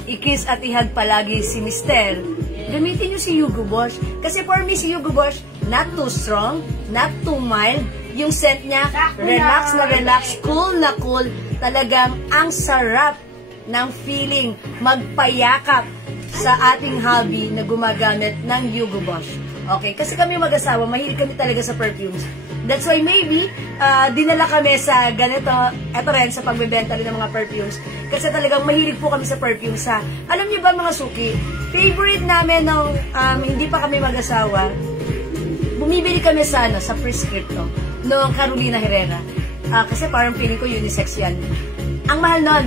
i-kiss at ihag palagi si Mister, gamitin niyo si Hugo Boss. Kasi for me, si Hugo Boss, not too strong, not too mild. Yung scent niya, relax na relax, cool na cool. Talagang ang sarap ng feeling magpayakap sa ating hubby na gumagamit ng Hugo Boss. Okay, kasi kami mag-asawa, mahilig kami talaga sa perfumes. That's why maybe, dinala kami sa ganito, eto rin, sa pagbebenta rin ng mga perfumes. Kasi talagang mahilig po kami sa perfumes, ha. Alam niyo ba mga suki, favorite namin nung hindi pa kami mag-asawa, bumibili kami sa Prescripto, noong Carolina Herrera. Kasi parang feeling ko unisex yan. Ang mahal nun,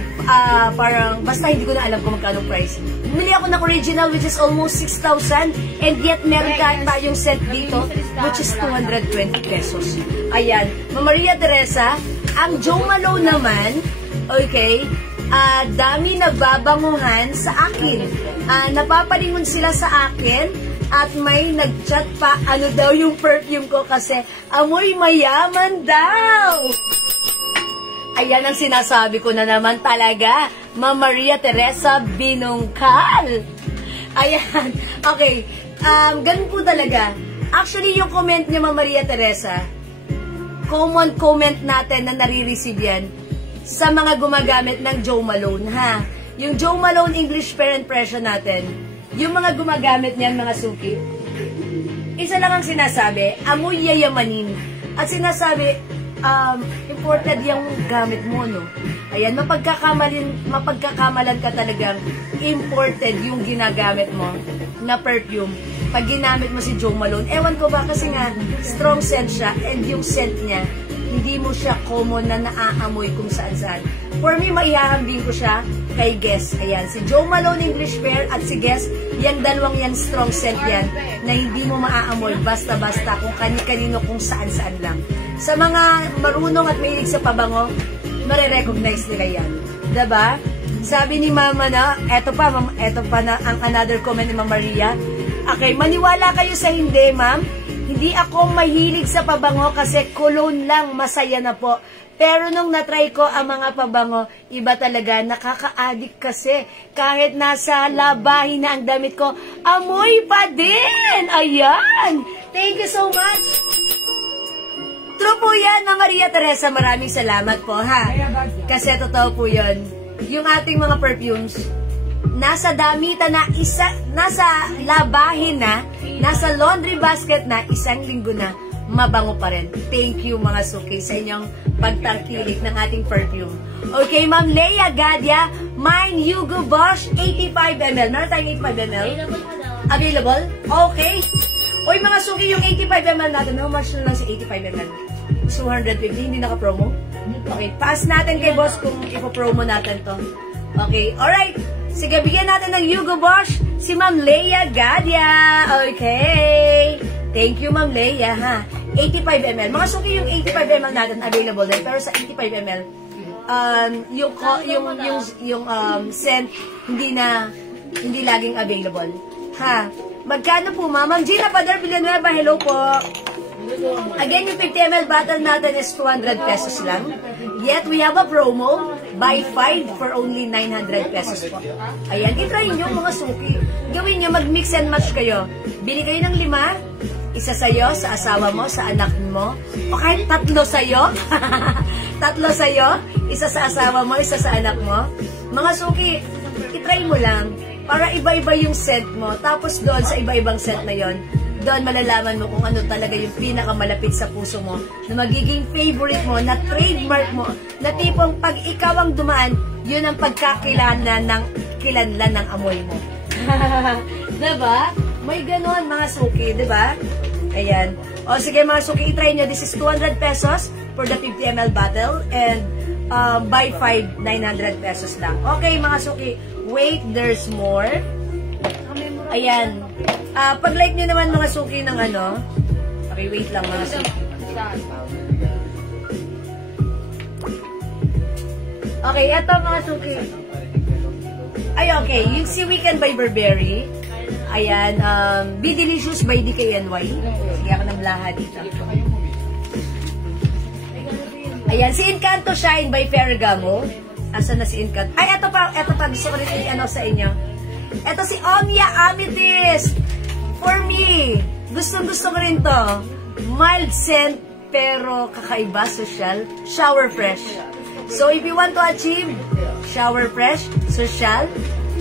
parang, basta hindi ko na alam kung magkano price. Bumili ako ng original which is almost 6,000 and yet meron tayong set dito which is 220 pesos. Ayan. Ma'am Maria Teresa, ang Joe Malone naman, okay, dami nagbabanguhan sa akin. Napapalingon sila sa akin at may nag-chat pa, ano daw yung perfume ko kasi amoy mayaman daw. Ayan ang sinasabi ko na naman talaga, Ma'am Maria Teresa Binungkal. Ayan, okay, ganun po talaga. Actually, yung comment niya, Ma'am Maria Teresa, common comment natin na nare-receive yan sa mga gumagamit ng Joe Malone, ha? Yung Joe Malone English Fair Impression natin, yung mga gumagamit niyan, mga suki, isa lang ang sinasabi, amoy yayamanin. At sinasabi, imported yung gamit mo, no? Ayan, mapagkakamalan ka talagang imported yung ginagamit mo na perfume. Pag ginamit mo si Joe Malone, ewan ko ba kasi nga, strong scent siya and yung scent niya, hindi mo siya common na naaamoy kung saan-saan. For me, maihahambing ko siya kay Guess. Ayan, si Joe Malone English Fair at si Guess, yung dalawang yan, strong scent yan, na hindi mo maaamoy basta-basta kung kani-kanino kung saan-saan lang. Sa mga marunong at mahilig sa pabango, marirecognize nila yan. Diba? Sabi ni Mama na, eto pa na ang another comment ni Ma'am Maria. Okay, maniwala kayo sa hindi, ma'am. Hindi ako mahilig sa pabango kasi cologne lang, masaya na po. Pero nung natry ko ang mga pabango, iba talaga, nakaka-addict kasi. Kahit nasa labahin na ang damit ko, amoy pa din! Ayan! Thank you so much! True po yan, Ma'am Maria Teresa. Maraming salamat po, ha? Kasi totoo po yun. Yung ating mga perfumes, nasa damitan na, nasa labahin na, nasa laundry basket na, isang linggo na, mabango pa rin. Thank you, mga suki, sa inyong pagtangkilik ng ating perfume. Okay, Ma'am Leia Gadia, mine Hugo Boss, 85 ml. Meron tayong 85 ml? Available? Okay. Uy, mga suki, yung 85 ml natin, how much na lang sa 85 ml? 250, hindi naka-promo? Okay, pass natin kay boss kung ipo-promo natin to. Okay, alright. Sige, bigyan natin ng Hugo Boss si Ma'am Leia Gadia. Okay. Thank you, Ma'am Leia, ha. 85 ml. Mga suki, yung 85 ml natin available din. Pero sa 85 ml, yung scent, hindi laging available. Ha. Magkano po, Ma'am Gina Padar Villanueva, hello po. Again, yung 50 ml bottle natin is 200 pesos lang. Yet, we have a promo, buy 5 for only 900 pesos po. Ayan, itry nyo mga suki. Gawin nyo, mag-mix and match kayo. Bili kayo ng 5, isa sa'yo, sa asawa mo, sa anak mo, o kahit 3 sa'yo. 3 sa'yo, isa sa asawa mo, isa sa anak mo. Mga suki, itry mo lang, para iba-iba yung scent mo. Tapos doon, sa iba-ibang scent na yon, doon malalaman mo kung ano talaga yung pinakamalapit sa puso mo, na magiging favorite mo, na trademark mo, na tipong pag ikaw ang dumaan, yun ang pagkakilanlan ng amoy mo. Diba? May ganon, mga suki, diba? Ayan. O sige, mga suki, itry nyo. This is 200 pesos for the 50 ml bottle and buy 5, 900 pesos lang. Okay, mga suki, wait, there's more. Ayan. Pag-like nyo naman mga suki ng ano. Okay, wait lang mga suki. Okay, eto mga suki. Ay, okay. Yung si Weekend by Burberry. Ayan. Be Delicious by DKNY. Sige ako ng blaha dito. Ayan. Si Encanto Shine by Ferragamo. Asan na si Encanto? Ay, eto pa. Gusto ko rin i-ano sa inyo. Eto si Omnia Amethyst. For me, gustong-gusto ko rin to. Mild scent, pero kakaiba, social, shower fresh. So, if you want to achieve shower fresh, social,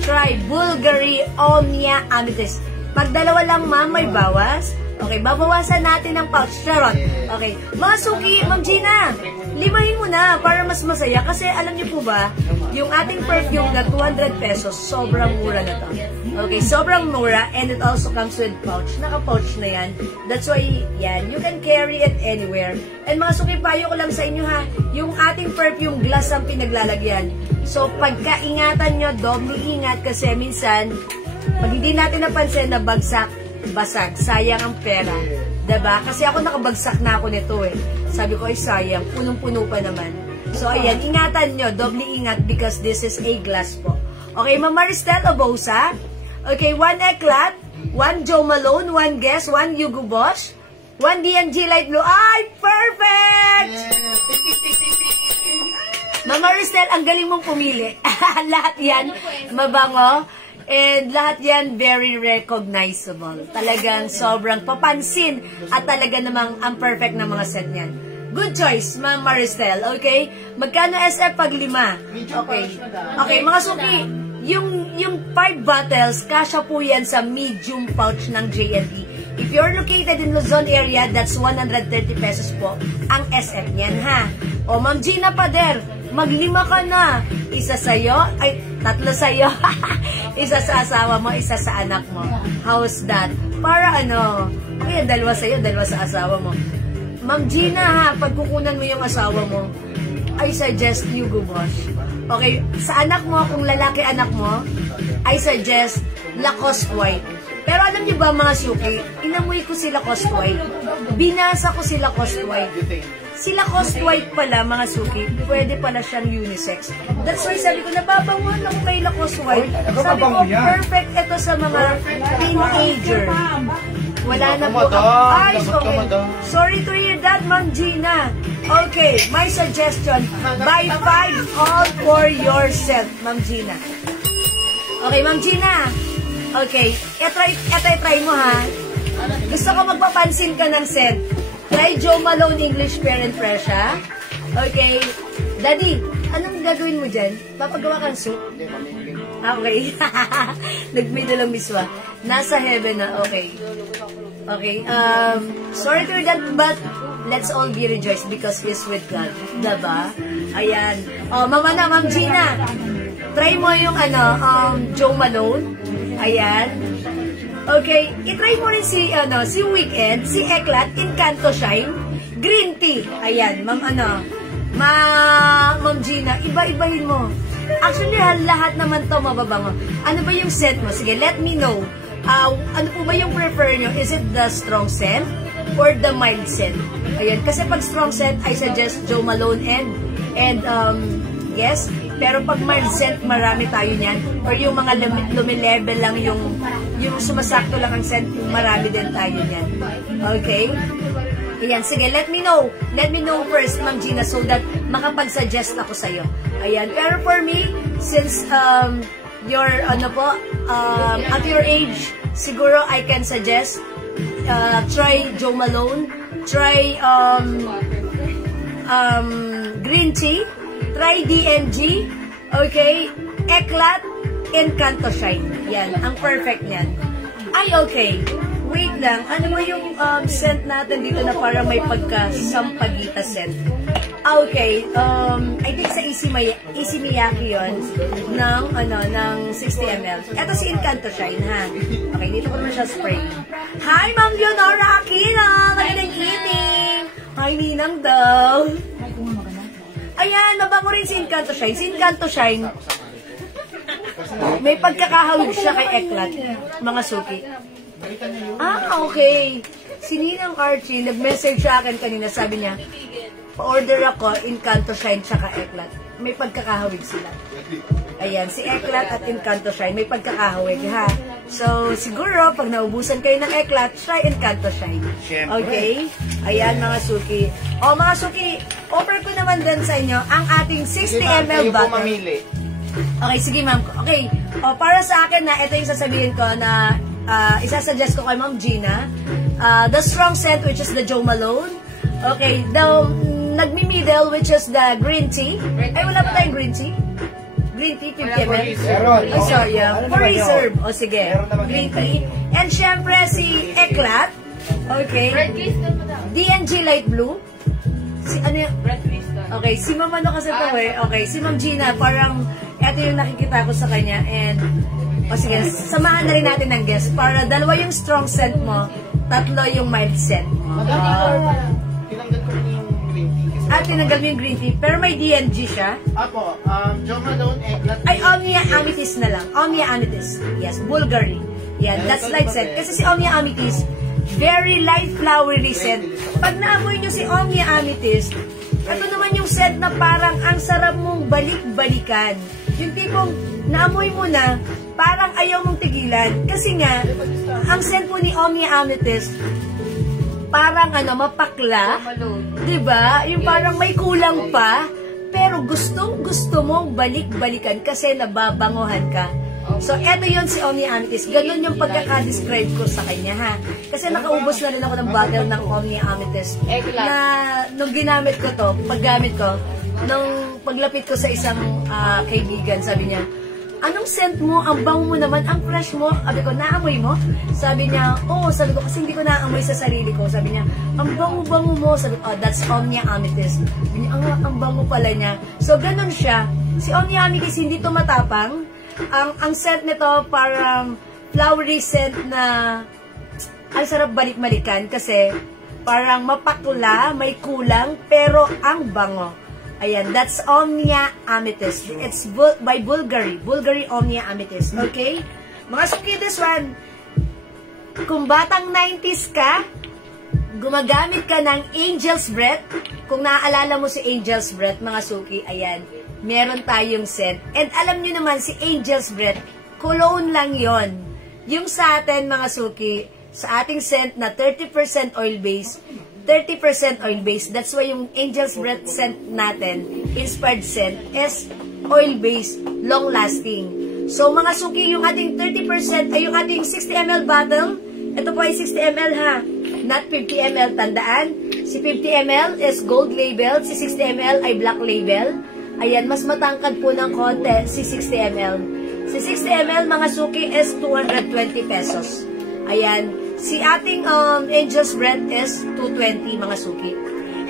try Bulgari Omnia Amethyst. Pag dalawa lang, ma'am, may bawas. Okay, babawasan natin ng pouch. Charot. Okay. Mga suki, Ma'am Gina, limahin mo na para mas masaya. Kasi alam niyo po ba, yung ating perfume na 200 pesos, sobrang mura na to. Okay, sobrang mura and it also comes with pouch. Naka-pouch na yan. That's why, yan, you can carry it anywhere. And mga suki, payo ko lang sa inyo ha, yung ating perfume glass ang pinaglalagyan. So, pagkaingatan nyo, doble ingat kasi minsan, pag hindi natin napansin na basag, sayang ang pera. Diba? Kasi ako nakabagsak na ako nito eh. Sabi ko ay sayang, punong-puno pa naman. So ayan, ingatan nyo, doble ingat because this is a glass po. Okay, Ma'am Maristel Obosa. Okay, 1 Eclat, 1 Joe Malone, 1 Guess, 1 Hugo Boss, 1 D&G Light Blue. Ay, perfect! Ma'am Maristel, ang galing mong pumili. Lahat yan, mabango. And lahat yan very recognizable. Talagang sobrang papansin at talaga namang ang perfect na mga set niyan. Good choice, Ma'am Maristel. Okay? Magkano SF pag 5? Okay. Okay, mga suki, yung 5 bottles, kasya po yan sa medium pouch ng JNT. If you're located in Luzon area, that's 130 pesos po ang SF niyan, ha? O, Ma'am Gina Pader, mag-5 ka na. Isa sa'yo, ay, 3 sa'yo. Isa sa asawa mo, isa sa anak mo. How's that? Para ano, okay, 2 sa'yo, 2 sa asawa mo. Ma'am Gina ha, pagkukunan mo yung asawa mo, I suggest Hugo Boss. Okay, sa anak mo, kung lalaki anak mo, I suggest Lacoste White. Pero alam niyo ba mga suki, inamoy ko si Lacoste White. Binasa ko si Lacoste White. Si Lacoste White pala, mga suki, pwede pala siyang unisex. That's why sabi ko, nababanguhan ako kay Lacoste White. Sabi ko, perfect ito sa mga teenager. Wala na po. Ay, okay. Sorry to hear that, Ma'am Gina. Okay, my suggestion, buy 5 all for yourself, Ma'am Gina. Okay, Ma'am Gina. Okay, try mo ha. Gusto ko magpapansin ka ng scent. Try Joe Malone English Fair and Fresh, ha? Okay. Daddy, anong gagawin mo dyan? Papagawa kang soup? Okay. Nag-middle ang miswa. Nasa heaven na. Okay. Okay. Sorry to hear that, but let's all be rejoiced because He's with God. Diba? Ayan. Oh, Mama na, Ma'am Gina. Try mo yung Joe Malone. Ayan. Okay, itry mo rin si Weekend, si Eclat, Encanto Shine, Green Tea. Ayan, Ma'am Gina, iba-ibahin mo. Actually, lahat naman to mababango. Ano ba yung scent mo? Sige, let me know. Ano po ba yung prefer nyo? Is it the strong scent or the mild scent? Ayan, kasi pag strong scent, I suggest Joe Malone and Guess. Pero pag mild scent, marami tayo niyan. Or yung mga lumilevel lang yung sumasakto lang ang scent, marami din tayo niyan. Okay? Ayan, sige, let me know. Let me know first, Ma'am Gina, so that makapag-suggest ako sa'yo. Ayan, pero for me, since you're, at your age, siguro I can suggest, try Joe Malone, try Green Tea, try D&G, okay, Eclat, Encanto Shine. Yan, ang perfect niyan. Ay, okay. Wait lang, ano ba yung scent natin dito na parang may pagka-sampagita scent? Okay, I think sa Easy Miyake yun, ng 60 ml. Ito si Encanto Shine, ha? Okay, dito ko naman siya spray. Hi, Ma'am Leonora Aquino! Magandang evening! Hi, Ninang daw! Ayan, nabango rin si Encanto Shine. Si Encanto Shine, may pagkakahawig siya kay Eclat, mga suki. Okay. Si Ninang Archie, nag-message sa akin kanina, sabi niya, pa-order ako, Encanto Shine tsaka Eclat. May pagkakahawig sila. Ayan, si Eclat at Encanto Shine, may pagkakahawig, ha? So, siguro, pag naubusan kayo ng Eclat, try Encanto Shine. Okay? Ayan, mga suki. O, mga suki, offer ko naman din sa inyo ang ating 60 ml bottle. Okay, sige, ma'am. Okay. O, para sa akin na, ito yung sasabihin ko na isasuggest ko kay Ma'am Gina. The strong scent, which is the Joe Malone. Okay, the nagmi-middle, which is the green tea. Ay, wala pa tayong green tea? Green tea, 50 ml. Oh, sorry, for reserve. O, sige. Green tea. And syempre, si Eclat. Okay. Red crystal mo daw. DNG light blue. Si ano yung... Red crystal. Okay, si Ma'am ano kasi ito eh. Okay, si Ma'am Gina, parang ito yung nakikita ko sa kanya. And, sige, samahan na rin natin ng guest. Para dalawa yung strong scent mo, tatlo yung mild scent mo. Tinanggal ko na yung green tea. Tinanggal mo yung green tea. Pero may DNG siya. Apo, Jo Malone, eggplant. Ay, Omnia Amethyst na lang. Omnia Amethyst. Yes, Bulgari. Yan, that's light scent. Kasi si Omnia Amethyst, very light flowery scent. Pag naamoy nyo si Omnia Amethyst, ito naman yung scent na parang ang sarap mong balik-balikan. Yung tipong naamoy mo na, parang ayaw mong tigilan. Kasi nga, ang scent po ni Omnia Amethyst, parang mapakla. Diba? Yung parang may kulang pa, pero gustong-gusto mong balik-balikan kasi nababangohan ka. So, eto yun si Omnia Amethyst. Ganun yung pagkaka-describe ko sa kanya, ha? Kasi nakaubos na rin ako ng bottle ng Omnia Amethyst. Na, nung ginamit ko to, paggamit ko, nung paglapit ko sa isang kaibigan, sabi niya, anong scent mo? Ang bango mo naman, ang fresh mo. Sabi ko, naamoy mo? Sabi niya, oo. Sabi ko, kasi hindi ko naamoy sa sarili ko. Sabi niya, ang bango-bango mo. Sabi ko, that's Omnia Amethyst. Sabi niya, ang bango pala niya. So, ganun siya. Si Omnia Amethyst, hindi to matapang. Ang scent nito parang flowery scent na ang sarap balik-balikan kasi parang mapakla, may kulang, pero ang bango. Ayan, that's Omnia Amethyst. It's by Bulgari. Bulgari Omnia Amethyst. Okay? Mga suki, this one. Kung batang 90s ka, gumagamit ka ng Angel's Breath. Kung naaalala mo si Angel's Breath, mga suki, ayan. Meron tayong scent. And alam nyo naman, si Angel's Breath, cologne lang yon. Yung sa atin, mga suki, sa ating scent na 30% oil-based, 30% oil-based. That's why yung Angel's Breath scent natin, inspired scent, is oil-based, long-lasting. So, mga suki, yung ating 30%, ay yung ating 60 ml bottle, ito po ay 60 ml ha, not 50 ml, tandaan. Si 50 ml is gold label, si 60 ml ay black label. Ayan, mas matangkad po ng konti si 60 ml. Si 60 ml, mga suki, is 220 pesos. Ayan. Si ating Angel's Breath is 220, mga suki.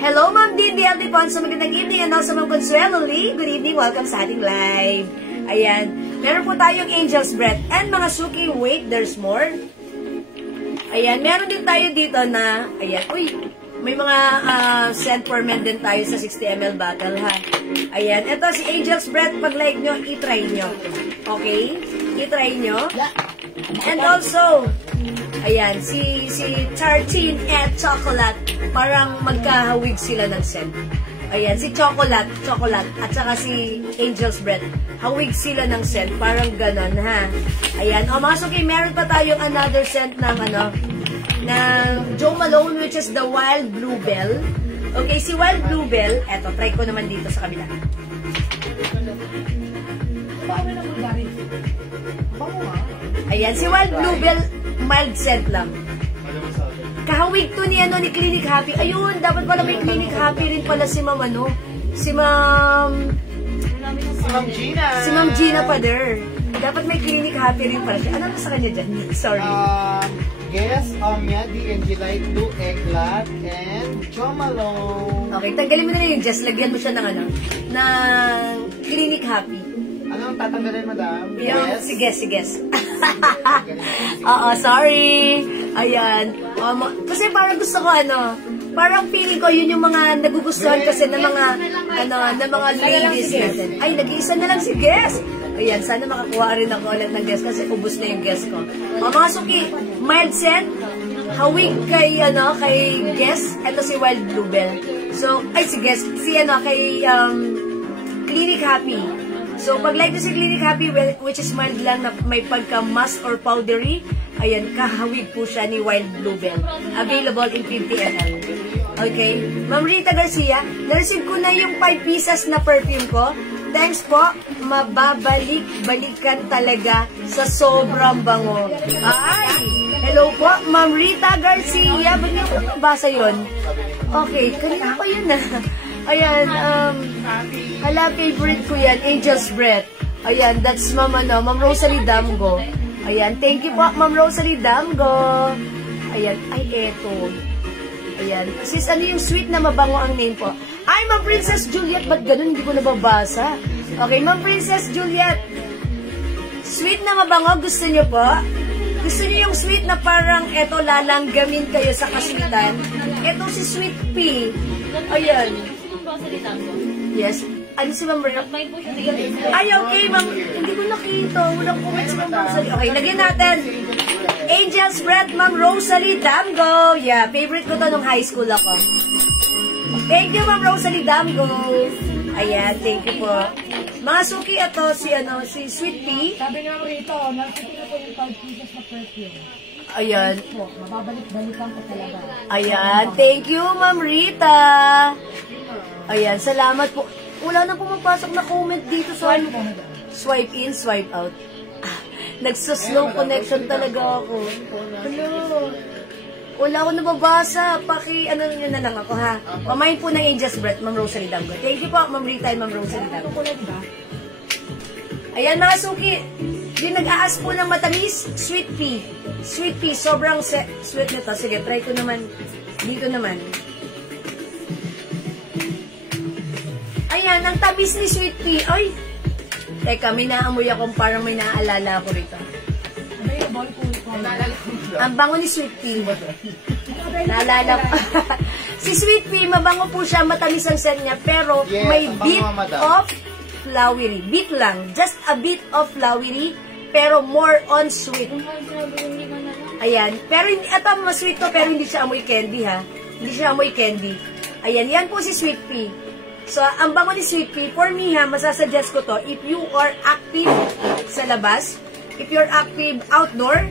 Hello, Ma'am Dean DLD Ponso. Magandang evening. And also, Ma'am Consuelo Lee. Good evening. Welcome sa ating live. Ayan. Meron po tayong Angel's Breath. And mga suki, wait, there's more. Ayan. Meron din tayo dito na, ayan. Uy, may mga scent for men din tayo sa 60 ml bottle, ha. Ayan. Ito, si Angel's Breath. Pag like nyo, itry nyo. Okay? Itry nyo. And also, ayan, si Tartine at Chocolate, parang magkahawig sila ng scent. Ayan, si Chocolate, at saka si Angel's Breath, hawig sila ng scent, parang ganon, ha. Ayan, mga suki, meron pa tayong another scent ng, ng Jo Malone, which is the Wild Bluebell. Okay, si Wild Bluebell, eto, try ko naman dito sa kabila. Ayan, si Wild Bluebell, mild scent lang. Kahawig to ni Clinic Happy. Ayun, dapat pala may Clinic Happy rin pala si Ma'am si Ma'am Gina. Si Ma'am Gina Pader. Dapat may Clinic Happy rin pala siya. Ano sa kanya dyan? Sorry. Guess, Omnia, DNG Light 2, Eggplant, and Jo Malone. Okay, tanggalin mo na yung Jess. Lagyan mo siya ng ng Clinic Happy. Anong tatanggalin, madam? Yung, sige. Oo, sorry. Ayan. Kasi parang gusto ko parang feeling ko yun yung mga nagugustuhan kasi ng mga ng mga ladies natin. Ay, nag-iisa na lang si Guess. Ayan, sana makakuha rin ako ulit ng Guess kasi ubos na yung Guess ko. Mga suki, mild scent, hawig kay Guess. Ito si Wild Bluebell. So, ay si Guess, kay Clinic Happy. So, pag like si Clinic Happy, which is mild lang na may pagka-mask or powdery, ayan, kahawig po siya ni Wild Bluebell. Available in 50 ml. Okay? Ma'am Rita Garcia, na-receive ko na yung 5 pieces na perfume ko. Thanks po. Mababalik-balikan talaga sa sobrang bango. Ay! Hello po, Ma'am Rita Garcia. Ba't niyo ko nabasa yun? Okay, kanina pa yun na. Ayan, hala, favorite ko yan, Angel's Breath. Ayan, that's Ma'am Rosalie Damgo. Ayan, thank you po, Ma'am Rosalie Damgo. Ayan. Ay, eto. Ayan. Sis, ano yung sweet na mabango ang name po? Ay, Ma'am Princess Juliet. Ba't ganun? Hindi ko nababasa. Okay, Ma'am Princess Juliet. Sweet na mabango, gusto niyo po? Gusto niyo yung sweet na parang eto lalanggamin kayo sa kaswitan? Eto si Sweet Pea. Ayan. Yes. Ano si Ma'am Bernard? Ay, okay, Ma'am. Hindi ko nakita. Walang comment si Ma'am Rosalie. Okay, lagyan natin. Angel's Breath, Ma'am Rosalie Damgo. Yeah, favorite ko to nung high school ako. Thank you, Ma'am Rosalie Damgo. Ayan, thank you po. Mga suki, ito si Sweet Pea. Sabi nga rito, nakikita ko yung 5 pieces na perfume. Ayan. Po, mababalik-balikan ko talaga. Ayan, thank you, Ma'am Rita. Ayan, salamat po. Wala na pumapasok na comment dito sa swipe in, swipe out. Nagsa-slow connection talaga ako. Hello. Wala ako nababasa. Ano nyo na lang ako, ha? Mamayin po ng Angel's Breath, Ma'am Rosalie Damgo. Thank you po, Ma'am Rita and Ma'am Rosalie Damgo. Ayan, mga suki. Yung nag-aas po ng matamis, Sweet Pea. Sweet Pea, sobrang sweet nito. Sige, try ko naman. Dito naman. Ayan, ang tamis ni Sweet Pea. Ay! Teka, may naamoy akong parang may naaalala ako rito. Ang bango ni Sweet Pea. Naalala ko. Si Sweet Pea, mabango po siya, matamis ang scent niya, pero Yes, may ang bit bango, madam. of flowery. Bit lang. Just a bit of flowery, pero more on sweet. Ayan. Pero ito, mas sweet to, pero hindi siya amoy candy, ha? Hindi siya amoy candy. Ayan, yan po si Sweet Pea. So, ang bango ni Sweet Pea, for me, ha, masasuggest ko to, if you are active sa labas, if you're active outdoor,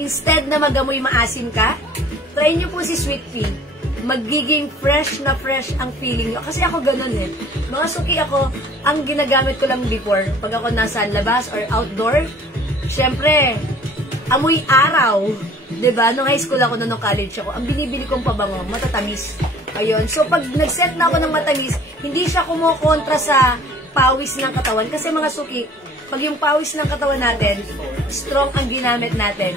instead na magamoy maasim ka, try nyo po si Sweet Pea. Magiging fresh na fresh ang feeling nyo. Kasi ako ganun eh. Mga suki ako, ang ginagamit ko lang before, pag ako nasa labas or outdoor, syempre, amoy araw. Diba? Nung high school ako, nung college ako, ang binibili kong pabango, matatamis. Ayun. So, pag nag-set na ako ng matamis, hindi siya kumukontra sa pawis ng katawan. Kasi mga suki, pag yung pawis ng katawan natin, strong ang ginamit natin,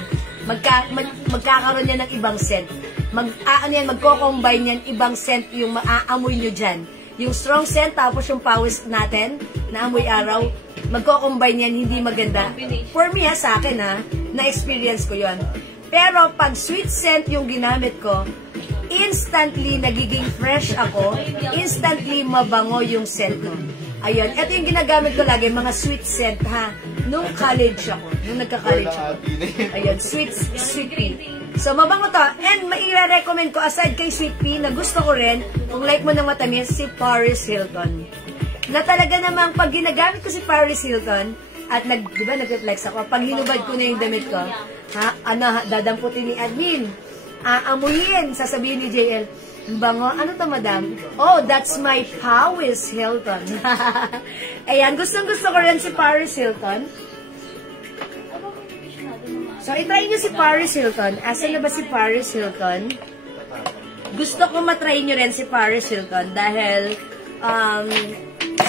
magkakaroon yan ng ibang scent. Magko-combine yan, ibang scent yung maaamoy nyo dyan. Yung strong scent, tapos yung pawis natin, na amoy araw, magko-combine yan, hindi maganda. For me, sa akin, na-experience ko yon. Pero, pag sweet scent yung ginamit ko, instantly nagiging fresh ako, instantly mabango yung scent ko. Ayun, ito yung ginagamit ko lagi, mga sweet scent, ha? Nung college ako, nung nagka-college ako. Ayun, sweet pea. So, mabango to. And maire-recommend ko, aside kay Sweet Pea, na gusto ko rin, kung like mo ng matamis, si Paris Hilton. Na talaga namang, pag ginagamit ko si Paris Hilton, at diba, nag-reflex ako, pag hinubad ko na yung damit ko, dadamputin ni admin, aamuyin, sasabihin ni JL, bango, ano to madam? Oh, that's my Paris Hilton. Ayan, gustong-gusto ko rin si Paris Hilton. So, itry nyo si Paris Hilton. Asan na ba si Paris Hilton? Gusto ko matry nyo rin si Paris Hilton dahil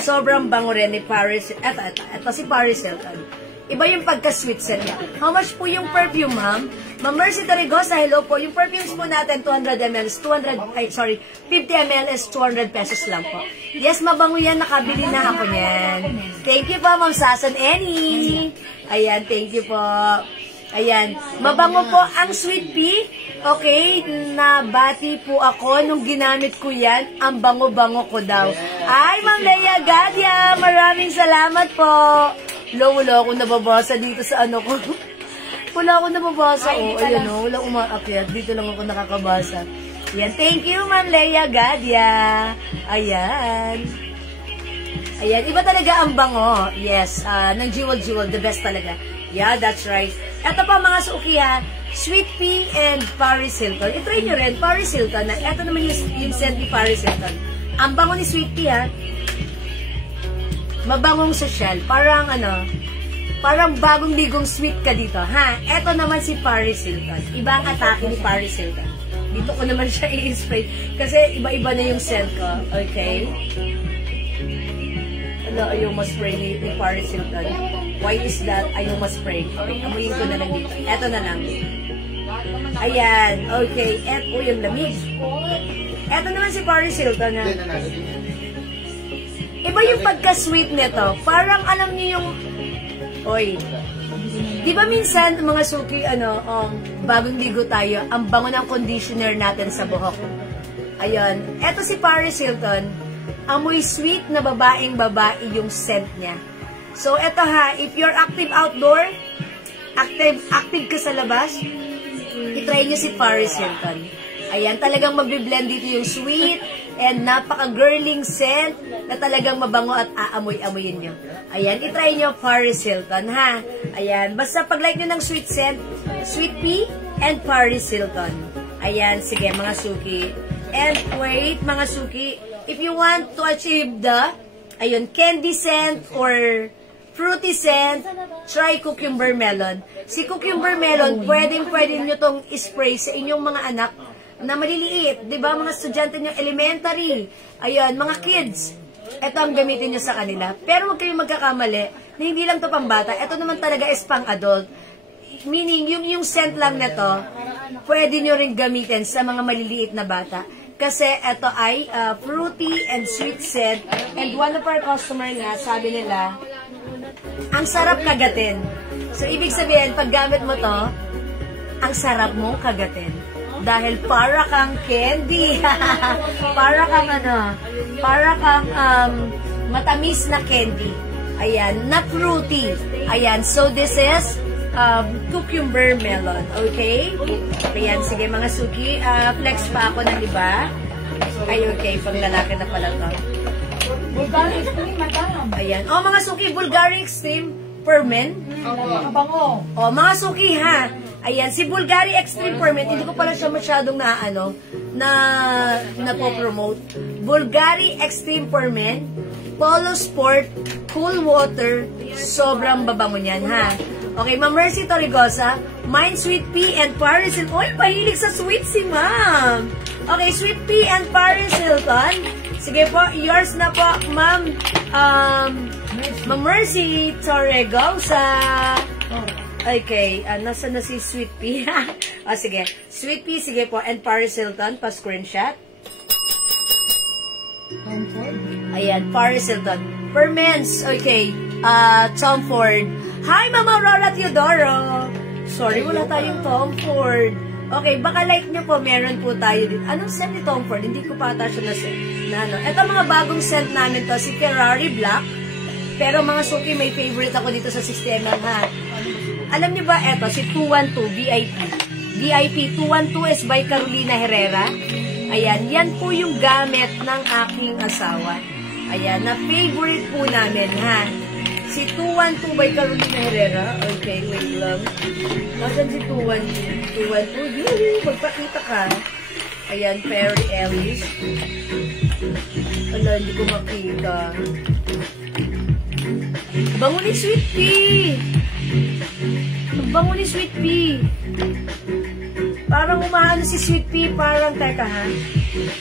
sobrang bango rin ni Paris. Ito si Paris Hilton. Iba yung pagka-sweet scent niya. How much po yung perfume, ma'am? Ma'am Mercy Torregosa, hello po. Yung perfumes po natin, 200 ml is 50 ml is 200 pesos lang po. Yes, mabango yan. Nakabili na ako niyan. Thank you po, Ma'am Sason Annie. Ayan, thank you po. Ayan. Mabango po ang Sweet Pea. Okay, nabati po ako nung ginamit ko yan. Ang bango-bango ko daw. Ay, Ma'am Leia Gadia, maraming salamat po. Wala akong nababasa dito sa ano ko. Wala akong nababasa. Ayan o, wala umaakyat. Dito lang ako nakakabasa. Ayan, thank you, Ma'am Leia Gadia. Ayan. Ayan, iba talaga ang bango. Yes, ng Jewel, the best talaga. Yeah, that's right. Ito pa mga suki ha, Sweet Pea and Paris Hilton. I-try nyo rin, Paris Hilton. Ito naman yung scent ni Paris Hilton. Ang bango ni Sweet Pea ha, mabangong sosyal. Parang parang bagong ligong sweet ka dito. Ha? Ito naman si Paris Hilton. Ibang atake ni Paris Hilton. Dito ko naman siya i-spray. Kasi iba-iba na yung scent ko. Okay? Ayaw ma-spray ni Paris Hilton. Why is that? Ayaw ma-spray. Okay, amuyin ko na lang dito. Ito na lang. Ayan, okay. Et, yung lamig. Eto naman si Paris Hilton, ha? Iba yung pagka-sweet nito. Parang alam niyo yung... Oy. Di ba minsan, mga suki, bagong ligo tayo, ang bango ng conditioner natin sa buhok. Ayun. Eto si Paris Hilton, amoy sweet na babaeng-babae yung scent niya. So, eto ha, if you're active outdoor, active ka sa labas, itry niyo si Paris Hilton. Ayan, talagang magbe-blend dito yung sweet and napaka-girling scent na talagang mabango at aamoy-amoyin nyo. Ayan, itry nyo Paris Hilton, ha? Ayan, basta pag-like nyo ng sweet scent, Sweet Pea and Paris Hilton. Ayan, sige mga suki. And wait, mga suki, if you want to achieve the, candy scent or fruity scent, try cucumber melon. Si cucumber melon, pwedeng nyo tong spray sa inyong mga anak na maliliit, di ba? Mga estudyante nyo elementary, mga kids. Ito ang gamitin nyo sa kanila. Pero huwag kayong magkakamali na hindi lang to pang bata. Ito naman talaga is pang adult. Meaning, yung scent lang nito, pwede nyo rin gamitin sa mga maliliit na bata. Kasi ito ay fruity and sweet scent. And one of our customer nga, sabi nila, ang sarap kagatin. So, ibig sabihin, pag gamit mo to, ang sarap mo kagatin. Dahil para kang candy. para kang matamis na candy. Ayan, na fruity. Ayan, so this is cucumber melon. Okay? Ayan, sige mga suki. Flex pa ako ng iba. Ay, okay, pang lalaki na pala to. Bulgari Extreme, madam. Ayan. O, mga suki, Bulgari Extreme for men. Kabango. O, mga suki, ha? Ayan, si Bulgari Extreme for Men, hindi ko pala siya masyadong napopromote. Bulgari Extreme for Men, Polo Sport, Cool Water, sobrang babango niyan, ha? Okay, Ma'am Mercy Torrigosa, Mine Sweet Pea and Paris Hilton. Oy, pahilig sa sweet si Ma'am. Okay, Sweet Pea and Paris Hilton. Sige po, yours na po, Ma'am Ma'am Mercy Torrigosa. Okay, nasa na si Sweet Pea? Sige. Sweet Pea, sige po. And Paris Hilton, pa-screenshot. Ayan, Paris Hilton. For men's, okay. Tom Ford. Hi, Mama Aurora Teodoro. Sorry, wala tayong Tom Ford. Okay, baka like nyo po, meron po tayo din. Anong scent ni Tom Ford? Hindi ko pa ata siya na ano. Ito mga bagong scent namin to, si Ferrari Black. Pero mga suki, may favorite ako dito sa sistema, ha? Alam niyo ba, eto, si 212 VIP. VIP 212 is by Carolina Herrera. Ayan, yan po yung gamit ng aking asawa. Ayan, na favorite po namin, ha? Si 212 by Carolina Herrera. Okay, wait lang. Nasaan si 212? 212, yun, magpakita ka. Ayan, Perry Ellis. Ala, hindi ko makita. Bango ni Sweet Pea! Bango ni Sweet Pea. Parang umaano si Sweet Pea, parang, teka ha,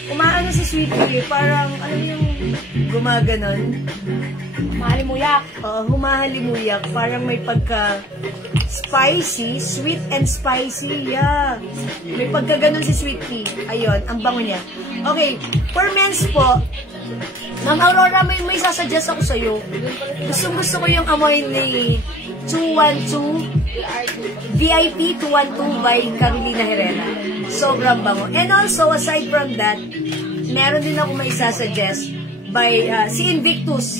umaano si Sweet Pea, parang, alam yung gumaganon. Mahalimuyak. Humahalimuyak, parang may pagka spicy, sweet and spicy, yeah. May pagka ganon si Sweet Pea. Ayun, ang bango niya. Okay, for men's po, Ma'am Aurora, may sasuggest ako sa'yo. Gusto ko yung amoy ni 212 VIP 212 by Carolina Herrera. Sobrang bango. And also, aside from that, meron din ako may sasuggest by si Invictus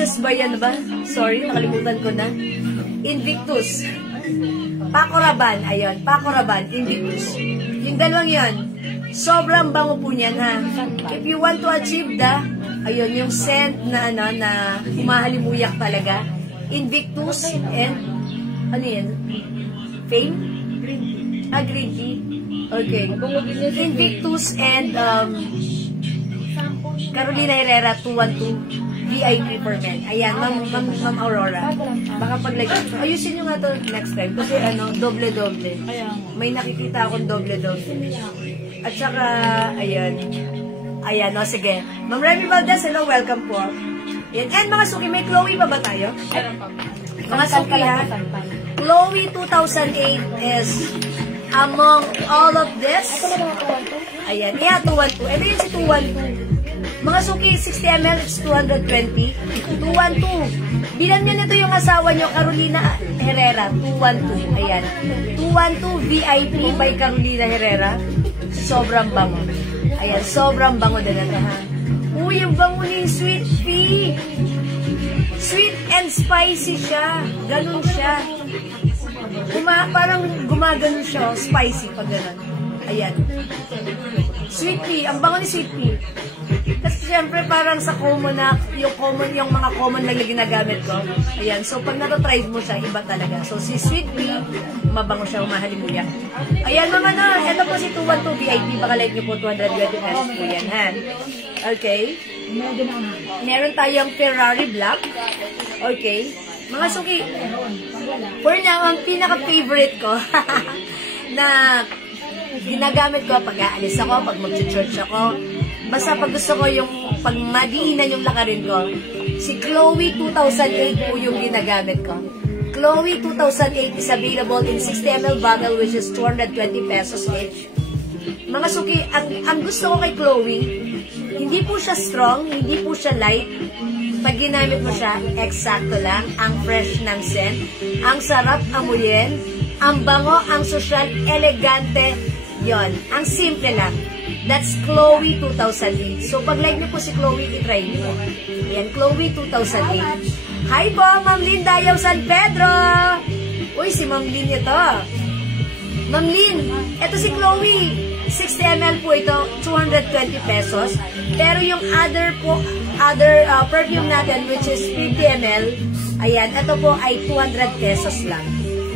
is by ano ba? Sorry, nakalimutan ko na. Invictus. Paco Rabanne, ayun. Paco Rabanne, Invictus. Yung dalawang yan, sobrang bango po niyan, ha. If you want to achieve ayun, yung scent na, na humahalimuyak talaga. Invictus and, ano yan? Fame? Green tea. Okay. Invictus and, Carolina Herrera 212 VIP for men. Ayan, Ma'am Aurora. Baka paglagyan. Ayusin nyo nga to next time. Kasi doble-doble. May nakikita akong doble-doble. At saka, ayan. Ayan, sige. Ma'am Remy Valdez, hello, welcome po. Ayan. And mga suki, may Chloe pa ba tayo? Mga suki ha, Chloe 2008 is among all of this. Ayan, yeah, 212. Ito yung si 212. Mga suki, 60 ml, it's 220. 212. Bilan nyo nito yung asawa nyo, Carolina Herrera. 212. Ayan. 212 VIP by Carolina Herrera. Sobrang bango. Ayan, sobrang bango din na ha. Uy, yung bango ni Sweet Pea. Sweet and spicy siya. Ganun siya. Parang gumagano siya. Spicy pag ganun. Ayan. Sweet Pea. Ang bango ni Sweet Pea. Kasi syempre parang sa common na, yung mga common na ginagamit ko. Ayan. So pag natatry mo siya, iba talaga. So si Sweet Pea, mabango siya, mahalimuya. Ayan mga na. Ito po si 212 VIP. Baka like nyo po 220 pesos po yan. Ha? Okay. Meron tayong Ferrari Black. Okay. Mga suki, for now, ang pinaka-favorite ko na ginagamit ko pag aalis ako, pag mag-church ako, basta pag gusto ko yung pag madiinan yung lakarin ko, si Chloe 2008 po yung ginagamit ko. Chloe 2008 is available in 60 ml bottle which is 220 pesos each. Mga suki, ang gusto ko kay Chloe, hindi po siya strong, hindi po siya light. Pag ginamit mo siya, eksakto lang, ang fresh ng scent, ang sarap amuyin, ang bango, ang social, elegante, yon. Ang simple lang. That's Chloe 2008. So, pag like niyo po si Chloe, itry niyo. Yan, Chloe 2008. Hi po, Ma'am Lynn Dayaw San Pedro! Uy, si Ma'am Lynn ito. Ma'am Lynn, ito si Chloe. 60 ml po ito, 220 pesos. Pero yung other perfume natin, which is 50 ml, ayan, ito po ay 200 pesos lang.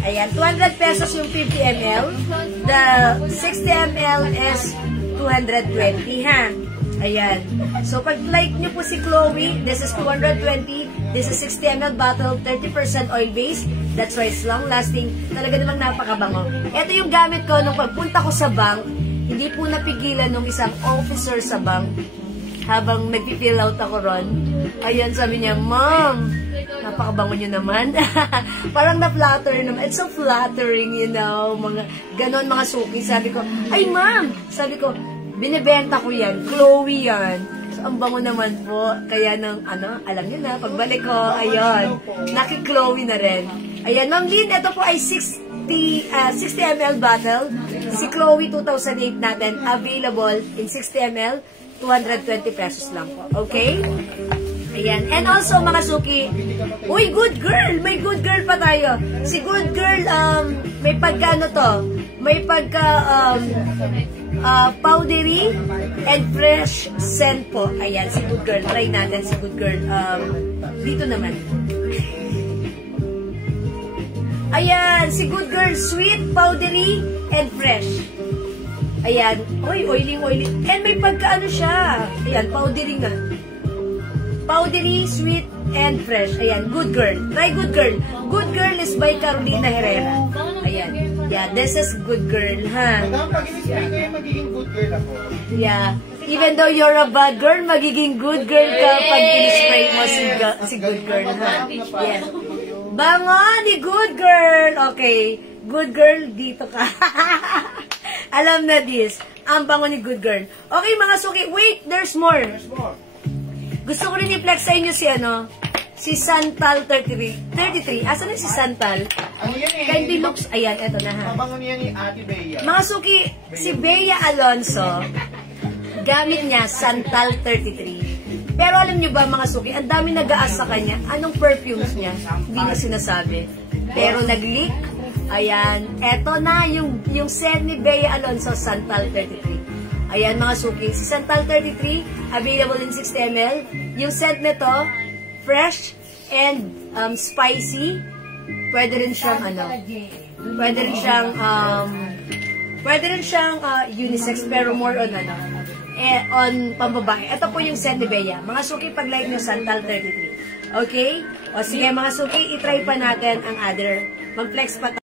Ayan, 200 pesos yung 50 ml. The 60 ml is 220, ha? Ayan. So, pag like nyo po si Chloe, this is 220, this is 60 ml bottle, 30% oil-based. That's why it's long-lasting. Talaga namang napakabango. Ito yung gamit ko nung pagpunta ko sa bank. Hindi po napigilan nung isang officer sa bank habang nag-fill out ako ron. Ayan, sabi niya, Ma'am, napakabango niyo naman. Parang na-flatter naman. It's so flattering, you know. Ganon mga suki. Sabi ko, ay ma'am! Sabi ko, binibenta ko yan. Chloe yan. So, ang bango naman po. Kaya alam niyo na, pagbalik ko, ayun, naki-Chloe na rin. Ayan, Ma'am Lynn, ito po ay 60 ml bottle. Si Chloe 2008 natin, available in 60 ml, 220 pesos lang po. Okay? Ayan. And also, mga suki, uy, good girl! May good girl pa tayo. Si good girl, may pagka to? May pagka, powdery and fresh scent po. Ayan, si good girl. Try natin si good girl. Dito naman. Ayan, si good girl, sweet, powdery, and fresh. Ayan. Uy, oily. And may pagka siya. Ayan, powdery nga. Powdery, sweet, and fresh. Ayan, good girl. Try good girl. Good girl is by Carolina Herrera. Ayan. Yeah, this is good girl, ha? Madam, pag in-spray ko yung magiging good girl ako. Yeah. Even though you're a bad girl, magiging good girl ka pag in-spray mo si good girl, ha? Yeah. Bango ni good girl. Okay. Good girl, dito ka. Alam na this. Ang bango ni good girl. Okay, mga suki. Wait, there's more. Gusto ko rin i-flex sa inyo si Santal 33. Asan na si Santal? Ano yan eh? Candy Lux. Ayan, eto na ha. Mabango niya ni Ate Bea. Mga suki, si Bea Alonso, gamit niya Santal 33. Pero alam niyo ba mga suki, ang dami nag-aas sa kanya. Anong perfumes niya? Hindi na sinasabi. Pero nag-leak. Ayan. Eto na yung set ni Bea Alonso, Santal 33. Ayan mga suki. Si Santal 33, available in 60 ml. Yung set nito, fresh and spicy. Pwede rin siyang unisex pero more on on pambabae. Ito po yung set ni Bea. Mga suki, pag like nyo, Santal 33. Okay? O sige mga suki, itry pa natin ang other. Mag-flex pa tayo.